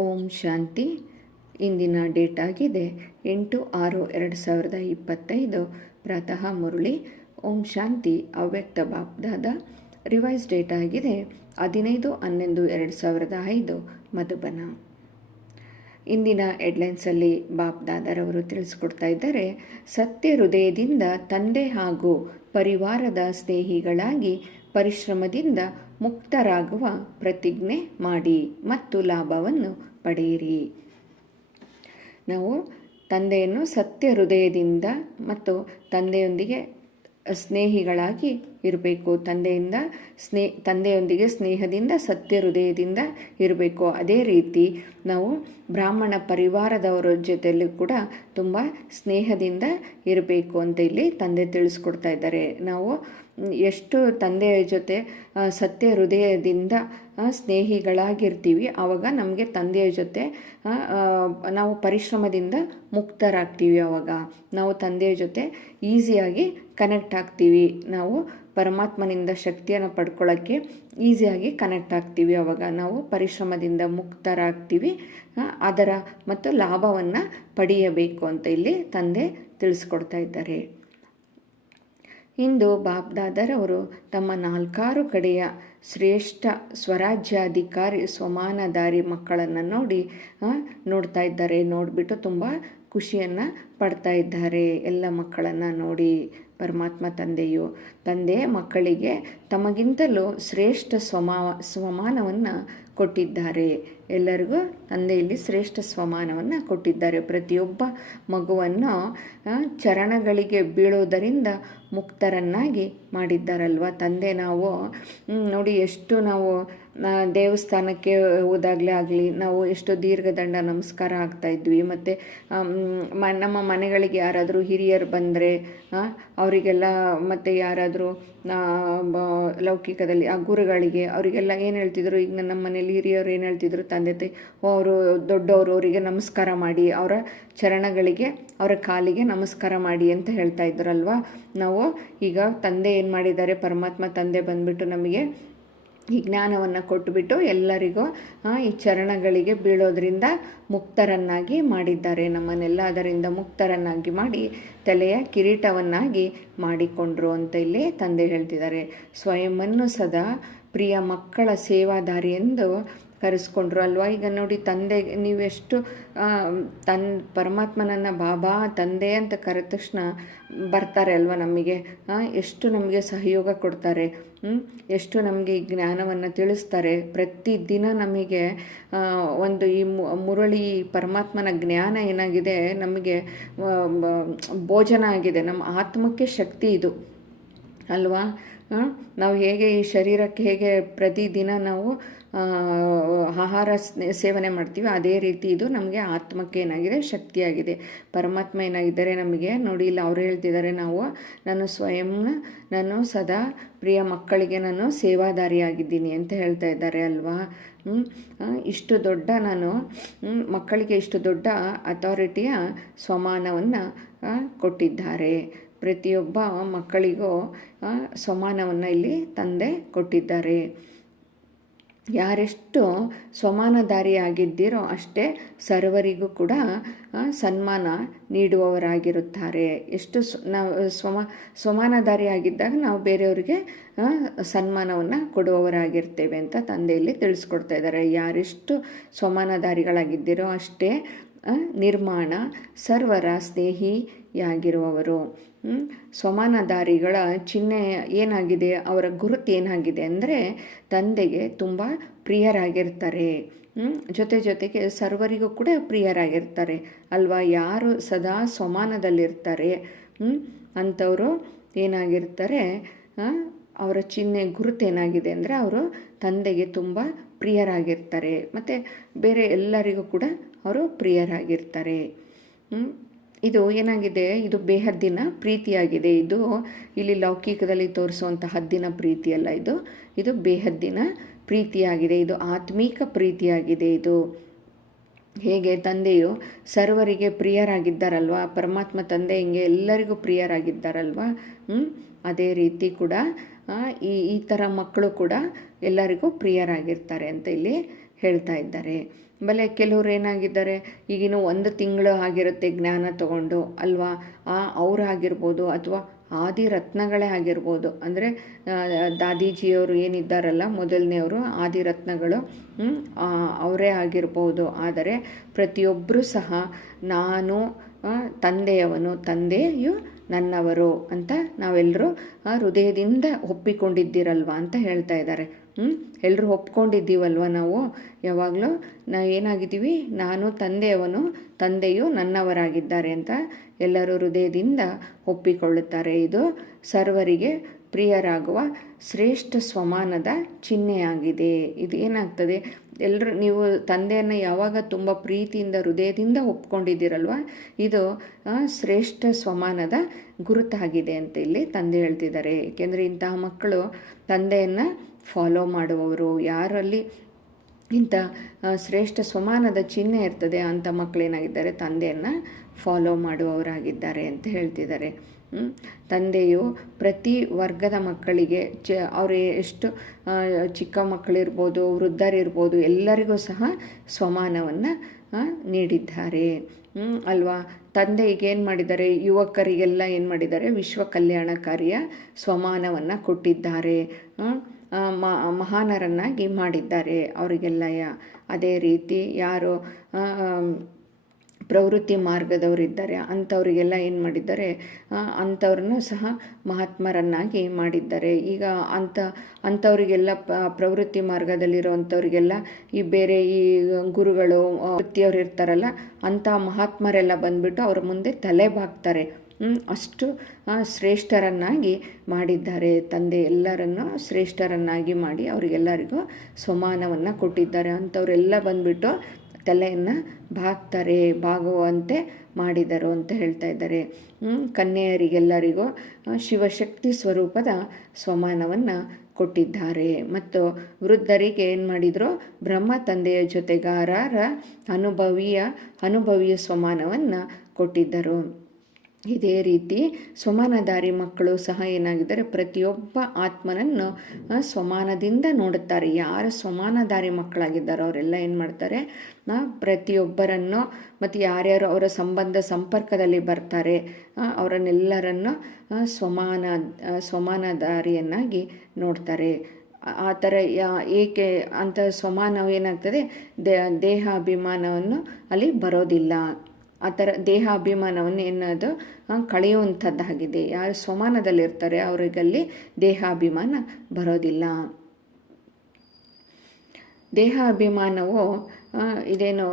ಓಂ ಶಾಂತಿ. ಇಂದಿನ ಡೇಟ್ ಆಗಿದೆ 8/6/2025 ಪ್ರಾತಃ ಮುರಳಿ. ಓಂ ಶಾಂತಿ. ಅವ್ಯಕ್ತ ಬಾಪ್ದಾದ. ರಿವೈಸ್ ಡೇಟ್ ಆಗಿದೆ 15/11/2005 ಮಧುಬನ. ಇಂದಿನ ಹೆಡ್ಲೈನ್ಸಲ್ಲಿ ಬಾಪ್ದಾದರವರು ತಿಳಿಸ್ಕೊಡ್ತಾ ಇದ್ದಾರೆ, ಸತ್ಯ ಹೃದಯದಿಂದ ತಂದೆ ಹಾಗೂ ಪರಿವಾರದ ಸ್ನೇಹಿಗಳಾಗಿ ಪರಿಶ್ರಮದಿಂದ ಮುಕ್ತರಾಗುವ ಪ್ರತಿಜ್ಞೆ ಮಾಡಿ ಮತ್ತು ಲಾಭವನ್ನು ಪಡೆಯಿರಿ. ನಾವು ತಂದೆಯನ್ನು ಸತ್ಯ ಹೃದಯದಿಂದ ಮತ್ತು ತಂದೆಯೊಂದಿಗೆ ಸ್ನೇಹಿಗಳಾಗಿ ಇರಬೇಕು. ತಂದೆಯೊಂದಿಗೆ ಸ್ನೇಹದಿಂದ ಸತ್ಯ ಹೃದಯದಿಂದ ಇರಬೇಕು. ಅದೇ ರೀತಿ ನಾವು ಬ್ರಾಹ್ಮಣ ಪರಿವಾರದವರ ಜೊತೆಯಲ್ಲೂ ಕೂಡ ತುಂಬ ಸ್ನೇಹದಿಂದ ಇರಬೇಕು ಅಂತ ಇಲ್ಲಿ ತಂದೆ ತಿಳಿಸ್ಕೊಡ್ತಾ ಇದ್ದಾರೆ. ನಾವು ಎಷ್ಟು ತಂದೆಯ ಜೊತೆ ಸತ್ಯ ಹೃದಯದಿಂದ ಸ್ನೇಹಿಗಳಾಗಿರ್ತೀವಿ, ಆವಾಗ ನಮಗೆ ತಂದೆಯ ಜೊತೆ ನಾವು ಪರಿಶ್ರಮದಿಂದ ಮುಕ್ತರಾಗ್ತೀವಿ. ಆವಾಗ ನಾವು ತಂದೆಯ ಜೊತೆ ಈಸಿಯಾಗಿ ಕನೆಕ್ಟ್ ಆಗ್ತೀವಿ. ನಾವು ಪರಮಾತ್ಮನಿಂದ ಶಕ್ತಿಯನ್ನು ಪಡ್ಕೊಳ್ಳೋಕ್ಕೆ ಈಸಿಯಾಗಿ ಕನೆಕ್ಟ್ ಆಗ್ತೀವಿ. ಆವಾಗ ನಾವು ಪರಿಶ್ರಮದಿಂದ ಮುಕ್ತರಾಗ್ತೀವಿ. ಅದರ ಮತ್ತು ಲಾಭವನ್ನು ಪಡೆಯಬೇಕು ಅಂತ ಇಲ್ಲಿ ತಂದೆ ತಿಳಿಸ್ಕೊಡ್ತಾ ಇದ್ದಾರೆ. ಇಂದು ಬಾಪ್ದಾದರವರು ತಮ್ಮ 4 ಕಡೆಯ ಶ್ರೇಷ್ಠ ಸ್ವರಾಜ್ಯಾಧಿಕಾರಿ ಸ್ವಮಾನಧಾರಿ ಮಕ್ಕಳನ್ನು ನೋಡ್ತಾ ಇದ್ದಾರೆ. ನೋಡಿಬಿಟ್ಟು ತುಂಬ ಖುಷಿಯನ್ನು ಪಡ್ತಾ ಇದ್ದಾರೆ. ಎಲ್ಲ ಮಕ್ಕಳನ್ನು ನೋಡಿ ಪರಮಾತ್ಮ ತಂದೆ ಮಕ್ಕಳಿಗೆ ತಮಗಿಂತಲೂ ಶ್ರೇಷ್ಠ ಸ್ವಮಾನವನ್ನು ಕೊಟ್ಟಿದ್ದಾರೆ. ಎಲ್ಲರಿಗೂ ತಂದೆಯಲ್ಲಿ ಶ್ರೇಷ್ಠ ಸ್ವಮಾನವನ್ನು ಕೊಟ್ಟಿದ್ದಾರೆ. ಪ್ರತಿಯೊಬ್ಬ ಮಗುವನ್ನು ಚರಣಗಳಿಗೆ ಬೀಳೋದರಿಂದ ಮುಕ್ತರನ್ನಾಗಿ ಮಾಡಿದ್ದಾರಲ್ವ ತಂದೆ. ನಾವು ನೋಡಿ, ಎಷ್ಟು ನಾವು ದೇವಸ್ಥಾನಕ್ಕೆ ಹೋದಾಗಲೇ ಆಗಲಿ ನಾವು ಎಷ್ಟು ದೀರ್ಘದಂಡ ನಮಸ್ಕಾರ ಆಗ್ತಾಯಿದ್ವಿ. ಮತ್ತು ನಮ್ಮ ಮನೆಗಳಿಗೆ ಯಾರಾದರೂ ಹಿರಿಯರು ಬಂದರೆ ಅವರಿಗೆಲ್ಲ, ಮತ್ತು ಯಾರಾದರೂ ಲೌಕಿಕದಲ್ಲಿ ಆ ಗುರುಗಳಿಗೆ ಅವರಿಗೆಲ್ಲ ಏನು ಹೇಳ್ತಿದ್ರು, ಈಗ ನಮ್ಮ ಮನೇಲಿ ಹಿರಿಯರು ಏನು ಹೇಳ್ತಿದ್ರು, ತಂದೆ ಅವರು ದೊಡ್ಡವರು, ಅವರಿಗೆ ನಮಸ್ಕಾರ ಮಾಡಿ, ಅವರ ಚರಣಗಳಿಗೆ ಅವರ ಕಾಲಿಗೆ ನಮಸ್ಕಾರ ಮಾಡಿ ಅಂತ ಹೇಳ್ತಾ ಇದ್ರಲ್ವ. ನಾವು ಈಗ ತಂದೆ ಏನು ಮಾಡಿದ್ದಾರೆ, ಪರಮಾತ್ಮ ತಂದೆ ಬಂದುಬಿಟ್ಟು ನಮಗೆ ಈ ಜ್ಞಾನವನ್ನು ಕೊಟ್ಟುಬಿಟ್ಟು ಎಲ್ಲರಿಗೂ ಈ ಚರಣಗಳಿಗೆ ಬೀಳೋದ್ರಿಂದ ಮುಕ್ತರನ್ನಾಗಿ ಮಾಡಿದ್ದಾರೆ. ನಮ್ಮನ್ನೆಲ್ಲ ಅದರಿಂದ ಮುಕ್ತರನ್ನಾಗಿ ಮಾಡಿ ತಲೆಯ ಕಿರೀಟವನ್ನಾಗಿ ಮಾಡಿಕೊಂಡ್ರು ಅಂತ ಇಲ್ಲಿ ತಂದೆ ಹೇಳ್ತಿದ್ದಾರೆ. ಸ್ವಯಂವನ್ನು ಸದಾ ಪ್ರಿಯ ಮಕ್ಕಳ ಸೇವಾದಾರಿ ಎಂದು ಕರೆಸ್ಕೊಂಡ್ರು ಅಲ್ವಾ. ಈಗ ನೋಡಿ, ತಂದೆ ನೀವೆಷ್ಟು ಪರಮಾತ್ಮನನ್ನು ಬಾಬಾ ತಂದೆ ಅಂತ ಕರೆದ ತಕ್ಷಣ ಬರ್ತಾರೆ ಅಲ್ವ ನಮಗೆ. ಎಷ್ಟು ನಮಗೆ ಸಹಯೋಗ ಕೊಡ್ತಾರೆ, ಎಷ್ಟು ನಮಗೆ ಈ ಜ್ಞಾನವನ್ನು ತಿಳಿಸ್ತಾರೆ. ಪ್ರತಿದಿನ ನಮಗೆ ಒಂದು ಈ ಮುರಳಿ ಪರಮಾತ್ಮನ ಜ್ಞಾನ ಏನಾಗಿದೆ, ನಮಗೆ ಭೋಜನ ಆಗಿದೆ. ನಮ್ಮ ಆತ್ಮಕ್ಕೆ ಶಕ್ತಿ ಇದು ಅಲ್ವಾ. ನಾವು ಹೇಗೆ ಈ ಶರೀರಕ್ಕೆ ಹೇಗೆ ಪ್ರತಿದಿನ ನಾವು ಆಹಾರ ಸೇವನೆ ಮಾಡ್ತೀವಿ, ಅದೇ ರೀತಿ ಇದು ನಮಗೆ ಆತ್ಮಕ್ಕೆ ಏನಾಗಿದೆ, ಶಕ್ತಿಯಾಗಿದೆ. ಪರಮಾತ್ಮ ಏನಾಗಿದ್ದಾರೆ ನಮಗೆ ನೋಡಿ, ಇಲ್ಲ ಅವರು ಹೇಳ್ತಿದ್ದಾರೆ, ನಾನು ಸದಾ ಪ್ರಿಯ ಮಕ್ಕಳಿಗೆ ನಾನು ಸೇವಾದಾರಿಯಾಗಿದ್ದೀನಿ ಅಂತ ಹೇಳ್ತಾ ಇದ್ದಾರೆ ಅಲ್ವಾ. ಇಷ್ಟು ದೊಡ್ಡ ಮಕ್ಕಳಿಗೆ ಇಷ್ಟು ದೊಡ್ಡ ಅಥಾರಿಟಿಯ ಸ್ವಮಾನವನ್ನು ಕೊಟ್ಟಿದ್ದಾರೆ. ಪ್ರತಿಯೊಬ್ಬ ಮಕ್ಕಳಿಗೂ ಸ್ವಮಾನವನ್ನು ಇಲ್ಲಿ ತಂದೆ ಕೊಟ್ಟಿದ್ದಾರೆ. ಯಾರೆಷ್ಟು ಸ್ವಮಾನಧಾರಿಯಾಗಿದ್ದೀರೋ ಅಷ್ಟೇ ಸರ್ವರಿಗೂ ಕೂಡ ಸನ್ಮಾನ ನೀಡುವವರಾಗಿರುತ್ತಾರೆ. ಎಷ್ಟು ನಾವು ಸ್ವಮಾನಧಾರಿಯಾಗಿದ್ದಾಗ ನಾವು ಬೇರೆಯವರಿಗೆ ಸನ್ಮಾನವನ್ನು ಕೊಡುವವರಾಗಿರ್ತೇವೆ ಅಂತ ತಂದೆಯಲ್ಲಿ ತಿಳಿಸ್ಕೊಡ್ತಾ ಇದ್ದಾರೆ. ಯಾರೆಷ್ಟು ಸ್ವಮಾನಧಾರಿಗಳಾಗಿದ್ದೀರೋ ಅಷ್ಟೇ ನಿರ್ಮಾಣ ಸರ್ವರ ಸ್ನೇಹಿಯಾಗಿರುವವರು. ಸ್ವಮಾನಧಾರಿಗಳ ಚಿಹ್ನೆ ಏನಾಗಿದೆ, ಅವರ ಗುರುತು ಏನಾಗಿದೆ ಅಂದರೆ ತಂದೆಗೆ ತುಂಬ ಪ್ರಿಯರಾಗಿರ್ತಾರೆ. ಜೊತೆಗೆ ಸರ್ವರಿಗೂ ಕೂಡ ಪ್ರಿಯರಾಗಿರ್ತಾರೆ ಅಲ್ವಾ. ಯಾರು ಸದಾ ಸ್ವಮಾನದಲ್ಲಿರ್ತಾರೆ ಅಂಥವರು ಏನಾಗಿರ್ತಾರೆ, ಅವರ ಚಿಹ್ನೆ ಗುರುತೇನಾಗಿದೆ ಅಂದರೆ ಅವರು ತಂದೆಗೆ ತುಂಬ ಪ್ರಿಯರಾಗಿರ್ತಾರೆ. ಮತ್ತು ಬೇರೆ ಎಲ್ಲರಿಗೂ ಕೂಡ ಅವರು ಪ್ರಿಯರಾಗಿರ್ತಾರೆ. ಇದು ಏನಾಗಿದೆ, ಇದು ಬೇಹದ್ದಿನ ಪ್ರೀತಿಯಾಗಿದೆ. ಇದು ಇಲ್ಲಿ ಲೌಕಿಕದಲ್ಲಿ ತೋರಿಸುವಂಥ ಹದ್ದಿನ ಪ್ರೀತಿಯಲ್ಲ, ಇದು ಬೇಹದ್ದಿನ ಪ್ರೀತಿಯಾಗಿದೆ. ಇದು ಆತ್ಮೀಕ ಪ್ರೀತಿಯಾಗಿದೆ. ಇದು ಹೇಗೆ ತಂದೆಯು ಸರ್ವರಿಗೆ ಪ್ರಿಯರಾಗಿದ್ದಾರಲ್ವ, ಪರಮಾತ್ಮ ತಂದೆ ಹಿಂಗೆ ಎಲ್ಲರಿಗೂ ಪ್ರಿಯರಾಗಿದ್ದಾರಲ್ವ, ಅದೇ ರೀತಿ ಕೂಡ ಈ ಥರ ಮಕ್ಕಳು ಕೂಡ ಎಲ್ಲರಿಗೂ ಪ್ರಿಯರಾಗಿರ್ತಾರೆ ಅಂತ ಇಲ್ಲಿ ಹೇಳ್ತಾ ಇದ್ದಾರೆ. ಬಲೆ ಕೆಲವ್ರು ಏನಾಗಿದ್ದಾರೆ, ಈಗಿನ 1 ತಿಂಗಳು ಆಗಿರುತ್ತೆ ಜ್ಞಾನ ತಗೊಂಡು ಅಲ್ವಾ, ಅವರಾಗಿರ್ಬೋದು ಅಥವಾ ಆದಿರತ್ನಗಳೇ ಆಗಿರ್ಬೋದು. ಅಂದರೆ ದಾದೀಜಿಯವರು ಏನಿದ್ದಾರಲ್ಲ ಮೊದಲನೆಯವರು ಆದಿರತ್ನಗಳು, ಅವರೇ ಆಗಿರ್ಬೋದು. ಆದರೆ ಪ್ರತಿಯೊಬ್ಬರೂ ಸಹ ನಾನು ತಂದೆಯವನು, ತಂದೆಯು ನನ್ನವರು ಅಂತ ನಾವೆಲ್ಲರೂ ಹೃದಯದಿಂದ ಒಪ್ಪಿಕೊಂಡಿದ್ದೀರಲ್ವ ಅಂತ ಹೇಳ್ತಾ ಇದ್ದಾರೆ. ಎಲ್ಲರೂ ಒಪ್ಕೊಂಡಿದ್ದೀವಲ್ವ ನಾವು ಯಾವಾಗಲೂ ಏನಾಗಿದ್ದೀವಿ, ನಾನು ತಂದೆಯವನು, ತಂದೆಯು ನನ್ನವರಾಗಿದ್ದಾರೆ ಅಂತ ಎಲ್ಲರೂ ಹೃದಯದಿಂದ ಒಪ್ಪಿಕೊಳ್ಳುತ್ತಾರೆ. ಇದು ಸರ್ವರಿಗೆ ಪ್ರಿಯರಾಗುವ ಶ್ರೇಷ್ಠ ಸ್ವಮಾನದ ಚಿಹ್ನೆಯಾಗಿದೆ. ಇದು ಏನಾಗ್ತದೆ, ಎಲ್ಲರೂ ನೀವು ತಂದೆಯನ್ನು ಯಾವಾಗ ತುಂಬ ಪ್ರೀತಿಯಿಂದ ಹೃದಯದಿಂದ ಒಪ್ಕೊಂಡಿದ್ದೀರಲ್ವ, ಇದು ಶ್ರೇಷ್ಠ ಸ್ವಮಾನದ ಗುರುತಾಗಿದೆ ಅಂತ ಇಲ್ಲಿ ತಂದೆ ಹೇಳ್ತಿದ್ದಾರೆ. ಏಕೆಂದರೆ ಇಂತಹ ಮಕ್ಕಳು ತಂದೆಯನ್ನು ಫಾಲೋ ಮಾಡುವವರು. ಯಾರಲ್ಲಿ ಇಂಥ ಶ್ರೇಷ್ಠ ಸ್ವಮಾನದ ಚಿಹ್ನೆ ಇರ್ತದೆ ಅಂಥ ಮಕ್ಕಳೇನಾಗಿದ್ದಾರೆ, ತಂದೆಯನ್ನು ಫಾಲೋ ಮಾಡುವವರಾಗಿದ್ದಾರೆ ಅಂತ ಹೇಳ್ತಿದ್ದಾರೆ. ತಂದೆಯು ಪ್ರತಿ ವರ್ಗದ ಮಕ್ಕಳಿಗೆ ಅವರು ಎಷ್ಟು ಚಿಕ್ಕ ಮಕ್ಕಳಿರ್ಬೋದು, ವೃದ್ಧರಿರ್ಬೋದು, ಎಲ್ಲರಿಗೂ ಸಹ ಸ್ವಮಾನವನ್ನು ನೀಡಿದ್ದಾರೆ ಅಲ್ವಾ. ತಂದೆ ಈಗ ಏನು ಮಾಡಿದ್ದಾರೆ, ಯುವಕರಿಗೆಲ್ಲ ಏನು ಮಾಡಿದ್ದಾರೆ, ವಿಶ್ವ ಕಲ್ಯಾಣಕಾರಿಯ ಸ್ವಮಾನವನ್ನು ಕೊಟ್ಟಿದ್ದಾರೆ, ಮಹಾನರನ್ನಾಗಿ ಮಾಡಿದ್ದಾರೆ ಅವರಿಗೆಲ್ಲ. ಅದೇ ರೀತಿ ಯಾರು ಪ್ರವೃತ್ತಿ ಮಾರ್ಗದವರಿದ್ದಾರೆ ಅಂಥವರಿಗೆಲ್ಲ ಏನು ಮಾಡಿದ್ದಾರೆ, ಅಂಥವ್ರನ್ನೂ ಸಹ ಮಹಾತ್ಮರನ್ನಾಗಿ ಮಾಡಿದ್ದಾರೆ. ಈಗ ಅಂಥವರಿಗೆಲ್ಲ ಪ್ರವೃತ್ತಿ ಮಾರ್ಗದಲ್ಲಿರುವಂಥವ್ರಿಗೆಲ್ಲ ಈ ಬೇರೆ ಈ ಗುರುಗಳು ವೃತ್ತಿಯವರು ಇರ್ತಾರಲ್ಲ, ಅಂಥ ಮಹಾತ್ಮರೆಲ್ಲ ಬಂದ್ಬಿಟ್ಟು ಅವ್ರ ಮುಂದೆ ತಲೆ ಬಾಗ್ತಾರೆ. ಅಷ್ಟು ಶ್ರೇಷ್ಠರನ್ನಾಗಿ ಮಾಡಿದ್ದಾರೆ ತಂದೆ. ಎಲ್ಲರನ್ನು ಶ್ರೇಷ್ಠರನ್ನಾಗಿ ಮಾಡಿ ಅವರಿಗೆಲ್ಲರಿಗೂ ಸ್ವಮಾನವನ್ನು ಕೊಟ್ಟಿದ್ದಾರೆ. ಅಂಥವರೆಲ್ಲ ಬಂದ್ಬಿಟ್ಟು ತಲೆಯನ್ನು ಬಾಗುವಂತೆ ಮಾಡಿದರು ಅಂತ ಹೇಳ್ತಾ ಇದ್ದಾರೆ. ಕನ್ಯೆಯರಿಗೆಲ್ಲರಿಗೂ ಶಿವಶಕ್ತಿ ಸ್ವರೂಪದ ಸ್ವಮಾನವನ್ನು ಕೊಟ್ಟಿದ್ದಾರೆ. ಮತ್ತು ವೃದ್ಧರಿಗೆ ಏನು ಮಾಡಿದರು, ಬ್ರಹ್ಮ ತಂದೆಯ ಜೊತೆಗಾರರ ಅನುಭವಿಯ ಸ್ವಮಾನವನ್ನು ಕೊಟ್ಟಿದ್ದರು. ಇದೇ ರೀತಿ ಸ್ವಮಾನಧಾರಿ ಮಕ್ಕಳು ಸಹ ಏನಾಗಿದ್ದಾರೆ, ಪ್ರತಿಯೊಬ್ಬ ಆತ್ಮನನ್ನು ಸ್ವಮಾನದಿಂದ ನೋಡುತ್ತಾರೆ. ಯಾರು ಸ್ವಮಾನಧಾರಿ ಮಕ್ಕಳಾಗಿದ್ದಾರೋ ಅವರೆಲ್ಲ ಏನು ಮಾಡ್ತಾರೆ, ಪ್ರತಿಯೊಬ್ಬರನ್ನು ಮತ್ತು ಯಾರ್ಯಾರು ಅವರ ಸಂಪರ್ಕದಲ್ಲಿ ಬರ್ತಾರೆ ಅವರನ್ನೆಲ್ಲರನ್ನು ಸ್ವಮಾನಧಾರಿಯನ್ನಾಗಿ ನೋಡ್ತಾರೆ. ಆ ಥರ ಏಕೆ ಅಂತ ಸ್ವಮಾನವು ಏನಾಗ್ತದೆ, ದೇಹಾಭಿಮಾನವನ್ನು ಅಲ್ಲಿ ಬರೋದಿಲ್ಲ. ಆ ಥರ ದೇಹಾಭಿಮಾನವನ್ನು ಏನದು ಕಳೆಯುವಂಥದ್ದಾಗಿದೆ. ಯಾರು ಸ್ವಮಾನದಲ್ಲಿರ್ತಾರೆ ಅವರಿಗಲ್ಲಿ ದೇಹಾಭಿಮಾನ ಬರೋದಿಲ್ಲ. ದೇಹಾಭಿಮಾನವು ಇದೇನು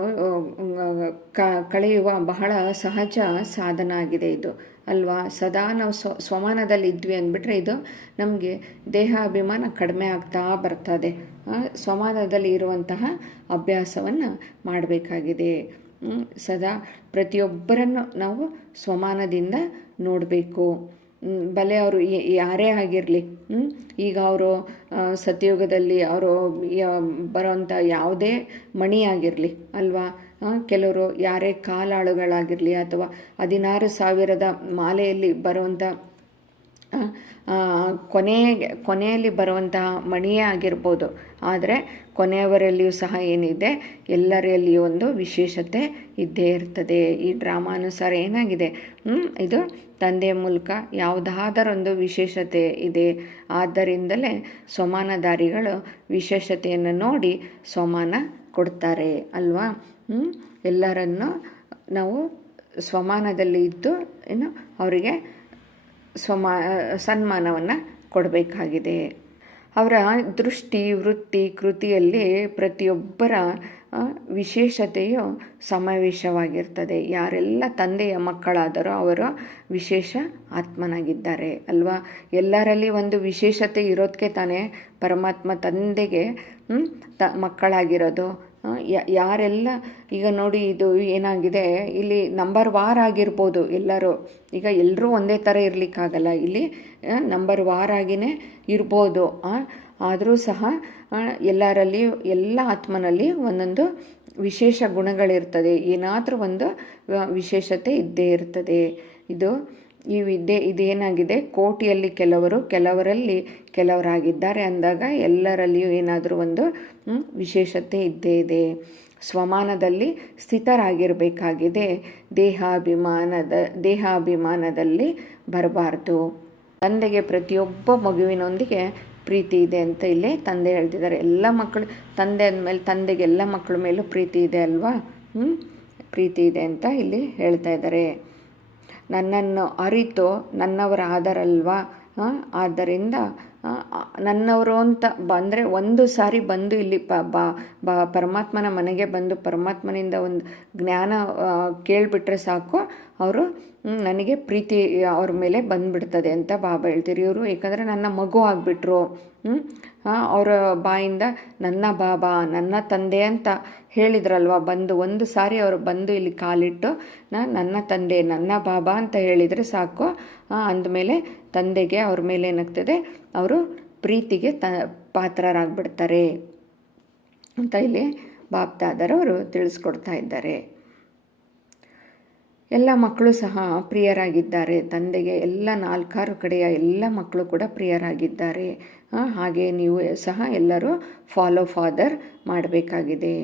ಕಳೆಯುವ ಬಹಳ ಸಹಜ ಸಾಧನ ಆಗಿದೆ ಇದು ಅಲ್ವಾ. ಸದಾ ನಾವು ಸ್ವಮಾನದಲ್ಲಿ ಇದ್ವಿ ಅಂದ್ಬಿಟ್ರೆ ಇದು ನಮಗೆ ದೇಹಾಭಿಮಾನ ಕಡಿಮೆ ಆಗ್ತಾ ಬರ್ತದೆ. ಸ್ವಮಾನದಲ್ಲಿ ಇರುವಂತಹ ಅಭ್ಯಾಸವನ್ನು ಮಾಡಬೇಕಾಗಿದೆ. ಸದಾ ಪ್ರತಿಯೊಬ್ಬರನ್ನು ನಾವು ಸ್ವಮಾನದಿಂದ ನೋಡಬೇಕು. ಬಲೆ ಅವರು ಯಾರೇ ಆಗಿರಲಿ, ಈಗ ಅವರು ಸತ್ಯಯುಗದಲ್ಲಿ ಅವರು ಬರೋವಂಥ ಯಾವುದೇ ಮಣಿ ಆಗಿರಲಿ ಅಲ್ವಾ, ಕೆಲವರು ಯಾರೇ ಕಾಲಾಳುಗಳಾಗಿರಲಿ ಅಥವಾ 16,000 ಮಾಲೆಯಲ್ಲಿ ಬರುವಂಥ ಕೊನೆಯಲ್ಲಿ ಬರುವಂತಹ ಮಣಿಯೇ ಆಗಿರ್ಬೋದು. ಆದರೆ ಕೊನೆಯವರಲ್ಲಿಯೂ ಸಹ ಏನಿದೆ, ಎಲ್ಲರಲ್ಲಿಯೂ ಒಂದು ವಿಶೇಷತೆ ಇದ್ದೇ ಇರ್ತದೆ. ಈ ಡ್ರಾಮಾನುಸಾರ ಏನಾಗಿದೆ, ಇದು ತಂದೆಯ ಮೂಲಕ ಯಾವುದಾದರೊಂದು ವಿಶೇಷತೆ ಇದೆ. ಆದ್ದರಿಂದಲೇ ಸ್ವಮಾನಧಾರಿಗಳು ವಿಶೇಷತೆಯನ್ನು ನೋಡಿ ಸ್ವಮಾನ ಕೊಡ್ತಾರೆ ಅಲ್ವಾ. ಎಲ್ಲರನ್ನು ನಾವು ಸ್ವಮಾನದಲ್ಲಿ ಇದ್ದು ಅವರಿಗೆ ಸನ್ಮಾನವನ್ನು ಕೊಡಬೇಕಾಗಿದೆ. ಅವರ ದೃಷ್ಟಿ, ವೃತ್ತಿ, ಕೃತಿಯಲ್ಲಿ ಪ್ರತಿಯೊಬ್ಬರ ವಿಶೇಷತೆಯು ಸಮಾವೇಶವಾಗಿರ್ತದೆ. ಯಾರೆಲ್ಲ ತಂದೆಯ ಮಕ್ಕಳಾದರೋ ಅವರು ವಿಶೇಷ ಆತ್ಮನಾಗಿದ್ದಾರೆ ಅಲ್ವಾ. ಎಲ್ಲರಲ್ಲಿ ಒಂದು ವಿಶೇಷತೆ ಇರೋದಕ್ಕೆ ತಾನೇ ಪರಮಾತ್ಮ ತಂದೆಗೆ ಮಕ್ಕಳಾಗಿರೋದು. ಯಾರೆಲ್ಲ ಈಗ ನೋಡಿ, ಇದು ಏನಾಗಿದೆ, ಇಲ್ಲಿ ನಂಬರ್ ವಾರ್ ಆಗಿರ್ಬೋದು ಎಲ್ಲರೂ. ಈಗ ಎಲ್ಲರೂ ಒಂದೇ ಥರ ಇರಲಿಕ್ಕಾಗಲ್ಲ, ಇಲ್ಲಿ ನಂಬರ್ ವಾರ್ ಆಗಿಯೇ ಇರ್ಬೋದು. ಆದರೂ ಸಹ ಎಲ್ಲರಲ್ಲಿ, ಎಲ್ಲ ಆತ್ಮನಲ್ಲಿ ಒಂದೊಂದು ವಿಶೇಷ ಗುಣಗಳಿರ್ತದೆ. ಏನಾದರೂ ಒಂದು ವಿಶೇಷತೆ ಇದ್ದೇ ಇರ್ತದೆ. ಈ ವಿದ್ಯೆ ಇದೇನಾಗಿದೆ, ಕೋಟಿಯಲ್ಲಿ ಕೆಲವರಲ್ಲಿ ಕೆಲವರಾಗಿದ್ದಾರೆ ಅಂದಾಗ ಎಲ್ಲರಲ್ಲಿಯೂ ಏನಾದರೂ ಒಂದು ವಿಶೇಷತೆ ಇದ್ದೇ ಇದೆ. ಸ್ವಮಾನದಲ್ಲಿ ಸ್ಥಿತರಾಗಿರಬೇಕಾಗಿದೆ. ದೇಹಾಭಿಮಾನದಲ್ಲಿ ಬರಬಾರ್ದು. ತಂದೆಗೆ ಪ್ರತಿಯೊಬ್ಬ ಮಗುವಿನೊಂದಿಗೆ ಪ್ರೀತಿ ಇದೆ ಅಂತ ಇಲ್ಲಿ ತಂದೆ ಹೇಳ್ತಿದ್ದಾರೆ. ಎಲ್ಲ ಮಕ್ಕಳು ತಂದೆ ಅಂದಮೇಲೆ ತಂದೆಗೆ ಎಲ್ಲ ಮಕ್ಕಳ ಮೇಲೂ ಪ್ರೀತಿ ಇದೆ ಅಲ್ವಾ? ಪ್ರೀತಿ ಇದೆ ಅಂತ ಇಲ್ಲಿ ಹೇಳ್ತಾ ಇದ್ದಾರೆ. ನನ್ನನ್ನು ಅರಿತು ನನ್ನವರಾದರಲ್ವಾ, ಆದ್ದರಿಂದ ನನ್ನವರು ಅಂತ ಬಂದರೆ ಒಂದು ಸಾರಿ ಬಂದು ಇಲ್ಲಿ ಪರಮಾತ್ಮನ ಮನೆಗೆ ಬಂದು ಪರಮಾತ್ಮನಿಂದ ಒಂದು ಜ್ಞಾನ ಕೇಳಿಬಿಟ್ರೆ ಸಾಕು, ಅವರು ನನಗೆ ಪ್ರೀತಿ ಅವ್ರ ಮೇಲೆ ಬಂದುಬಿಡ್ತದೆ ಅಂತ ಬಾಬಾ ಹೇಳ್ತೀರಿ. ಇವರು ಏಕೆಂದರೆ ನನ್ನ ಮಗು ಆಗಿಬಿಟ್ರು. ಅವರ ಬಾಯಿಂದ ನನ್ನ ಬಾಬಾ, ನನ್ನ ತಂದೆ ಅಂತ ಹೇಳಿದ್ರಲ್ವ. ಒಂದು ಸಾರಿ ಅವರು ಬಂದು ಇಲ್ಲಿ ಕಾಲಿಟ್ಟು ನನ್ನ ತಂದೆ, ನನ್ನ ಬಾಬಾ ಅಂತ ಹೇಳಿದರೆ ಸಾಕು. ಅಂದಮೇಲೆ ತಂದೆಗೆ ಅವ್ರ ಮೇಲೆ ಏನಾಗ್ತದೆ, ಅವರು ಪ್ರೀತಿಗೆ ಪಾತ್ರರಾಗ್ಬಿಡ್ತಾರೆ ಅಂತ ಇಲ್ಲಿ ಬಾಪ್ದಾದರವರು ತಿಳಿಸ್ಕೊಡ್ತಾ ಇದ್ದಾರೆ. ಎಲ್ಲ ಮಕ್ಕಳು ಸಹ ಪ್ರಿಯರಾಗಿದ್ದಾರೆ ತಂದೆಗೆ. ಎಲ್ಲ 4 ಕಡೆಯ ಎಲ್ಲ ಮಕ್ಕಳು ಕೂಡ ಪ್ರಿಯರಾಗಿದ್ದಾರೆ. ಹಾಗೆ ನೀವು ಸಹ ಎಲ್ಲರೂ ಫಾಲೋ ಫಾದರ್ ಮಾಡಬೇಕಾಗಿದೆ.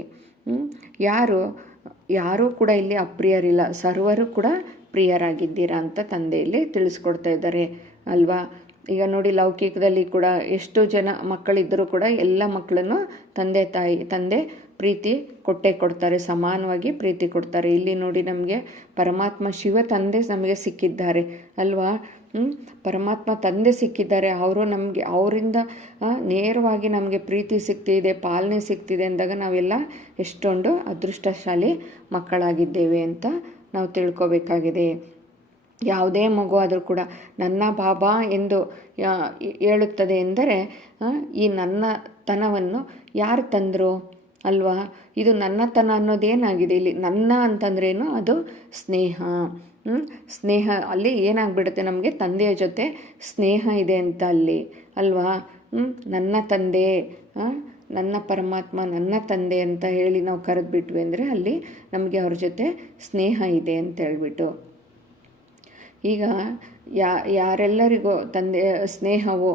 ಯಾರೂ ಕೂಡ ಇಲ್ಲಿ ಅಪ್ರಿಯರಿಲ್ಲ, ಸರ್ವರು ಕೂಡ ಪ್ರಿಯರಾಗಿದ್ದೀರಾ ಅಂತ ತಂದೆಯಲ್ಲಿ ತಿಳಿಸ್ಕೊಡ್ತಾ ಇದ್ದಾರೆ ಅಲ್ವಾ. ಈಗ ನೋಡಿ, ಲೌಕಿಕದಲ್ಲಿ ಕೂಡ ಎಷ್ಟು ಜನ ಮಕ್ಕಳಿದ್ದರೂ ಕೂಡ ಎಲ್ಲ ಮಕ್ಕಳನ್ನು ತಂದೆ ಪ್ರೀತಿ ಕೊಡ್ತಾರೆ, ಸಮಾನವಾಗಿ ಪ್ರೀತಿ ಕೊಡ್ತಾರೆ. ಇಲ್ಲಿ ನೋಡಿ, ನಮಗೆ ಪರಮಾತ್ಮ ಶಿವ ತಂದೆ ನಮಗೆ ಸಿಕ್ಕಿದ್ದಾರೆ ಅಲ್ವಾ. ಪರಮಾತ್ಮ ತಂದೆ ಸಿಕ್ಕಿದ್ದಾರೆ. ಅವರು ನಮಗೆ ಅವರಿಂದ ನೇರವಾಗಿ ನಮಗೆ ಪ್ರೀತಿ ಸಿಗ್ತಿದೆ, ಪಾಲನೆ ಸಿಗ್ತಿದೆ ಅಂದಾಗ ನಾವೆಲ್ಲ ಎಷ್ಟೊಂದು ಅದೃಷ್ಟಶಾಲಿ ಮಕ್ಕಳಾಗಿದ್ದೇವೆ ಅಂತ ನಾವು ತಿಳ್ಕೊಬೇಕಾಗಿದೆ. ಯಾವುದೇ ಮಗು ಆದರೂ ಕೂಡ ನನ್ನ ಬಾಬಾ ಎಂದು ಹೇಳುತ್ತದೆ ಎಂದರೆ ಈ ನನ್ನತನವನ್ನು ಯಾರು ತಂದರು ಅಲ್ವಾ. ಇದು ನನ್ನತನ ಅನ್ನೋದೇನಾಗಿದೆ ಇಲ್ಲಿ, ನನ್ನ ಅಂತಂದ್ರೇನು, ಅದು ಸ್ನೇಹ. ಅಲ್ಲಿ ಏನಾಗ್ಬಿಡುತ್ತೆ, ನಮಗೆ ತಂದೆಯ ಜೊತೆ ಸ್ನೇಹ ಇದೆ ಅಂತ ಅಲ್ಲಿ ಅಲ್ವಾ. ನನ್ನ ತಂದೆ, ನನ್ನ ಪರಮಾತ್ಮ ನನ್ನ ತಂದೆ ಅಂತ ಹೇಳಿ ನಾವು ಕರೆದ್ಬಿಟ್ವಿ ಅಂದರೆ ಅಲ್ಲಿ ನಮಗೆ ಅವ್ರ ಜೊತೆ ಸ್ನೇಹ ಇದೆ ಅಂತ ಹೇಳ್ಬಿಟ್ಟು. ಈಗ ಯಾರೆಲ್ಲರಿಗೂ ತಂದೆಯ ಸ್ನೇಹವು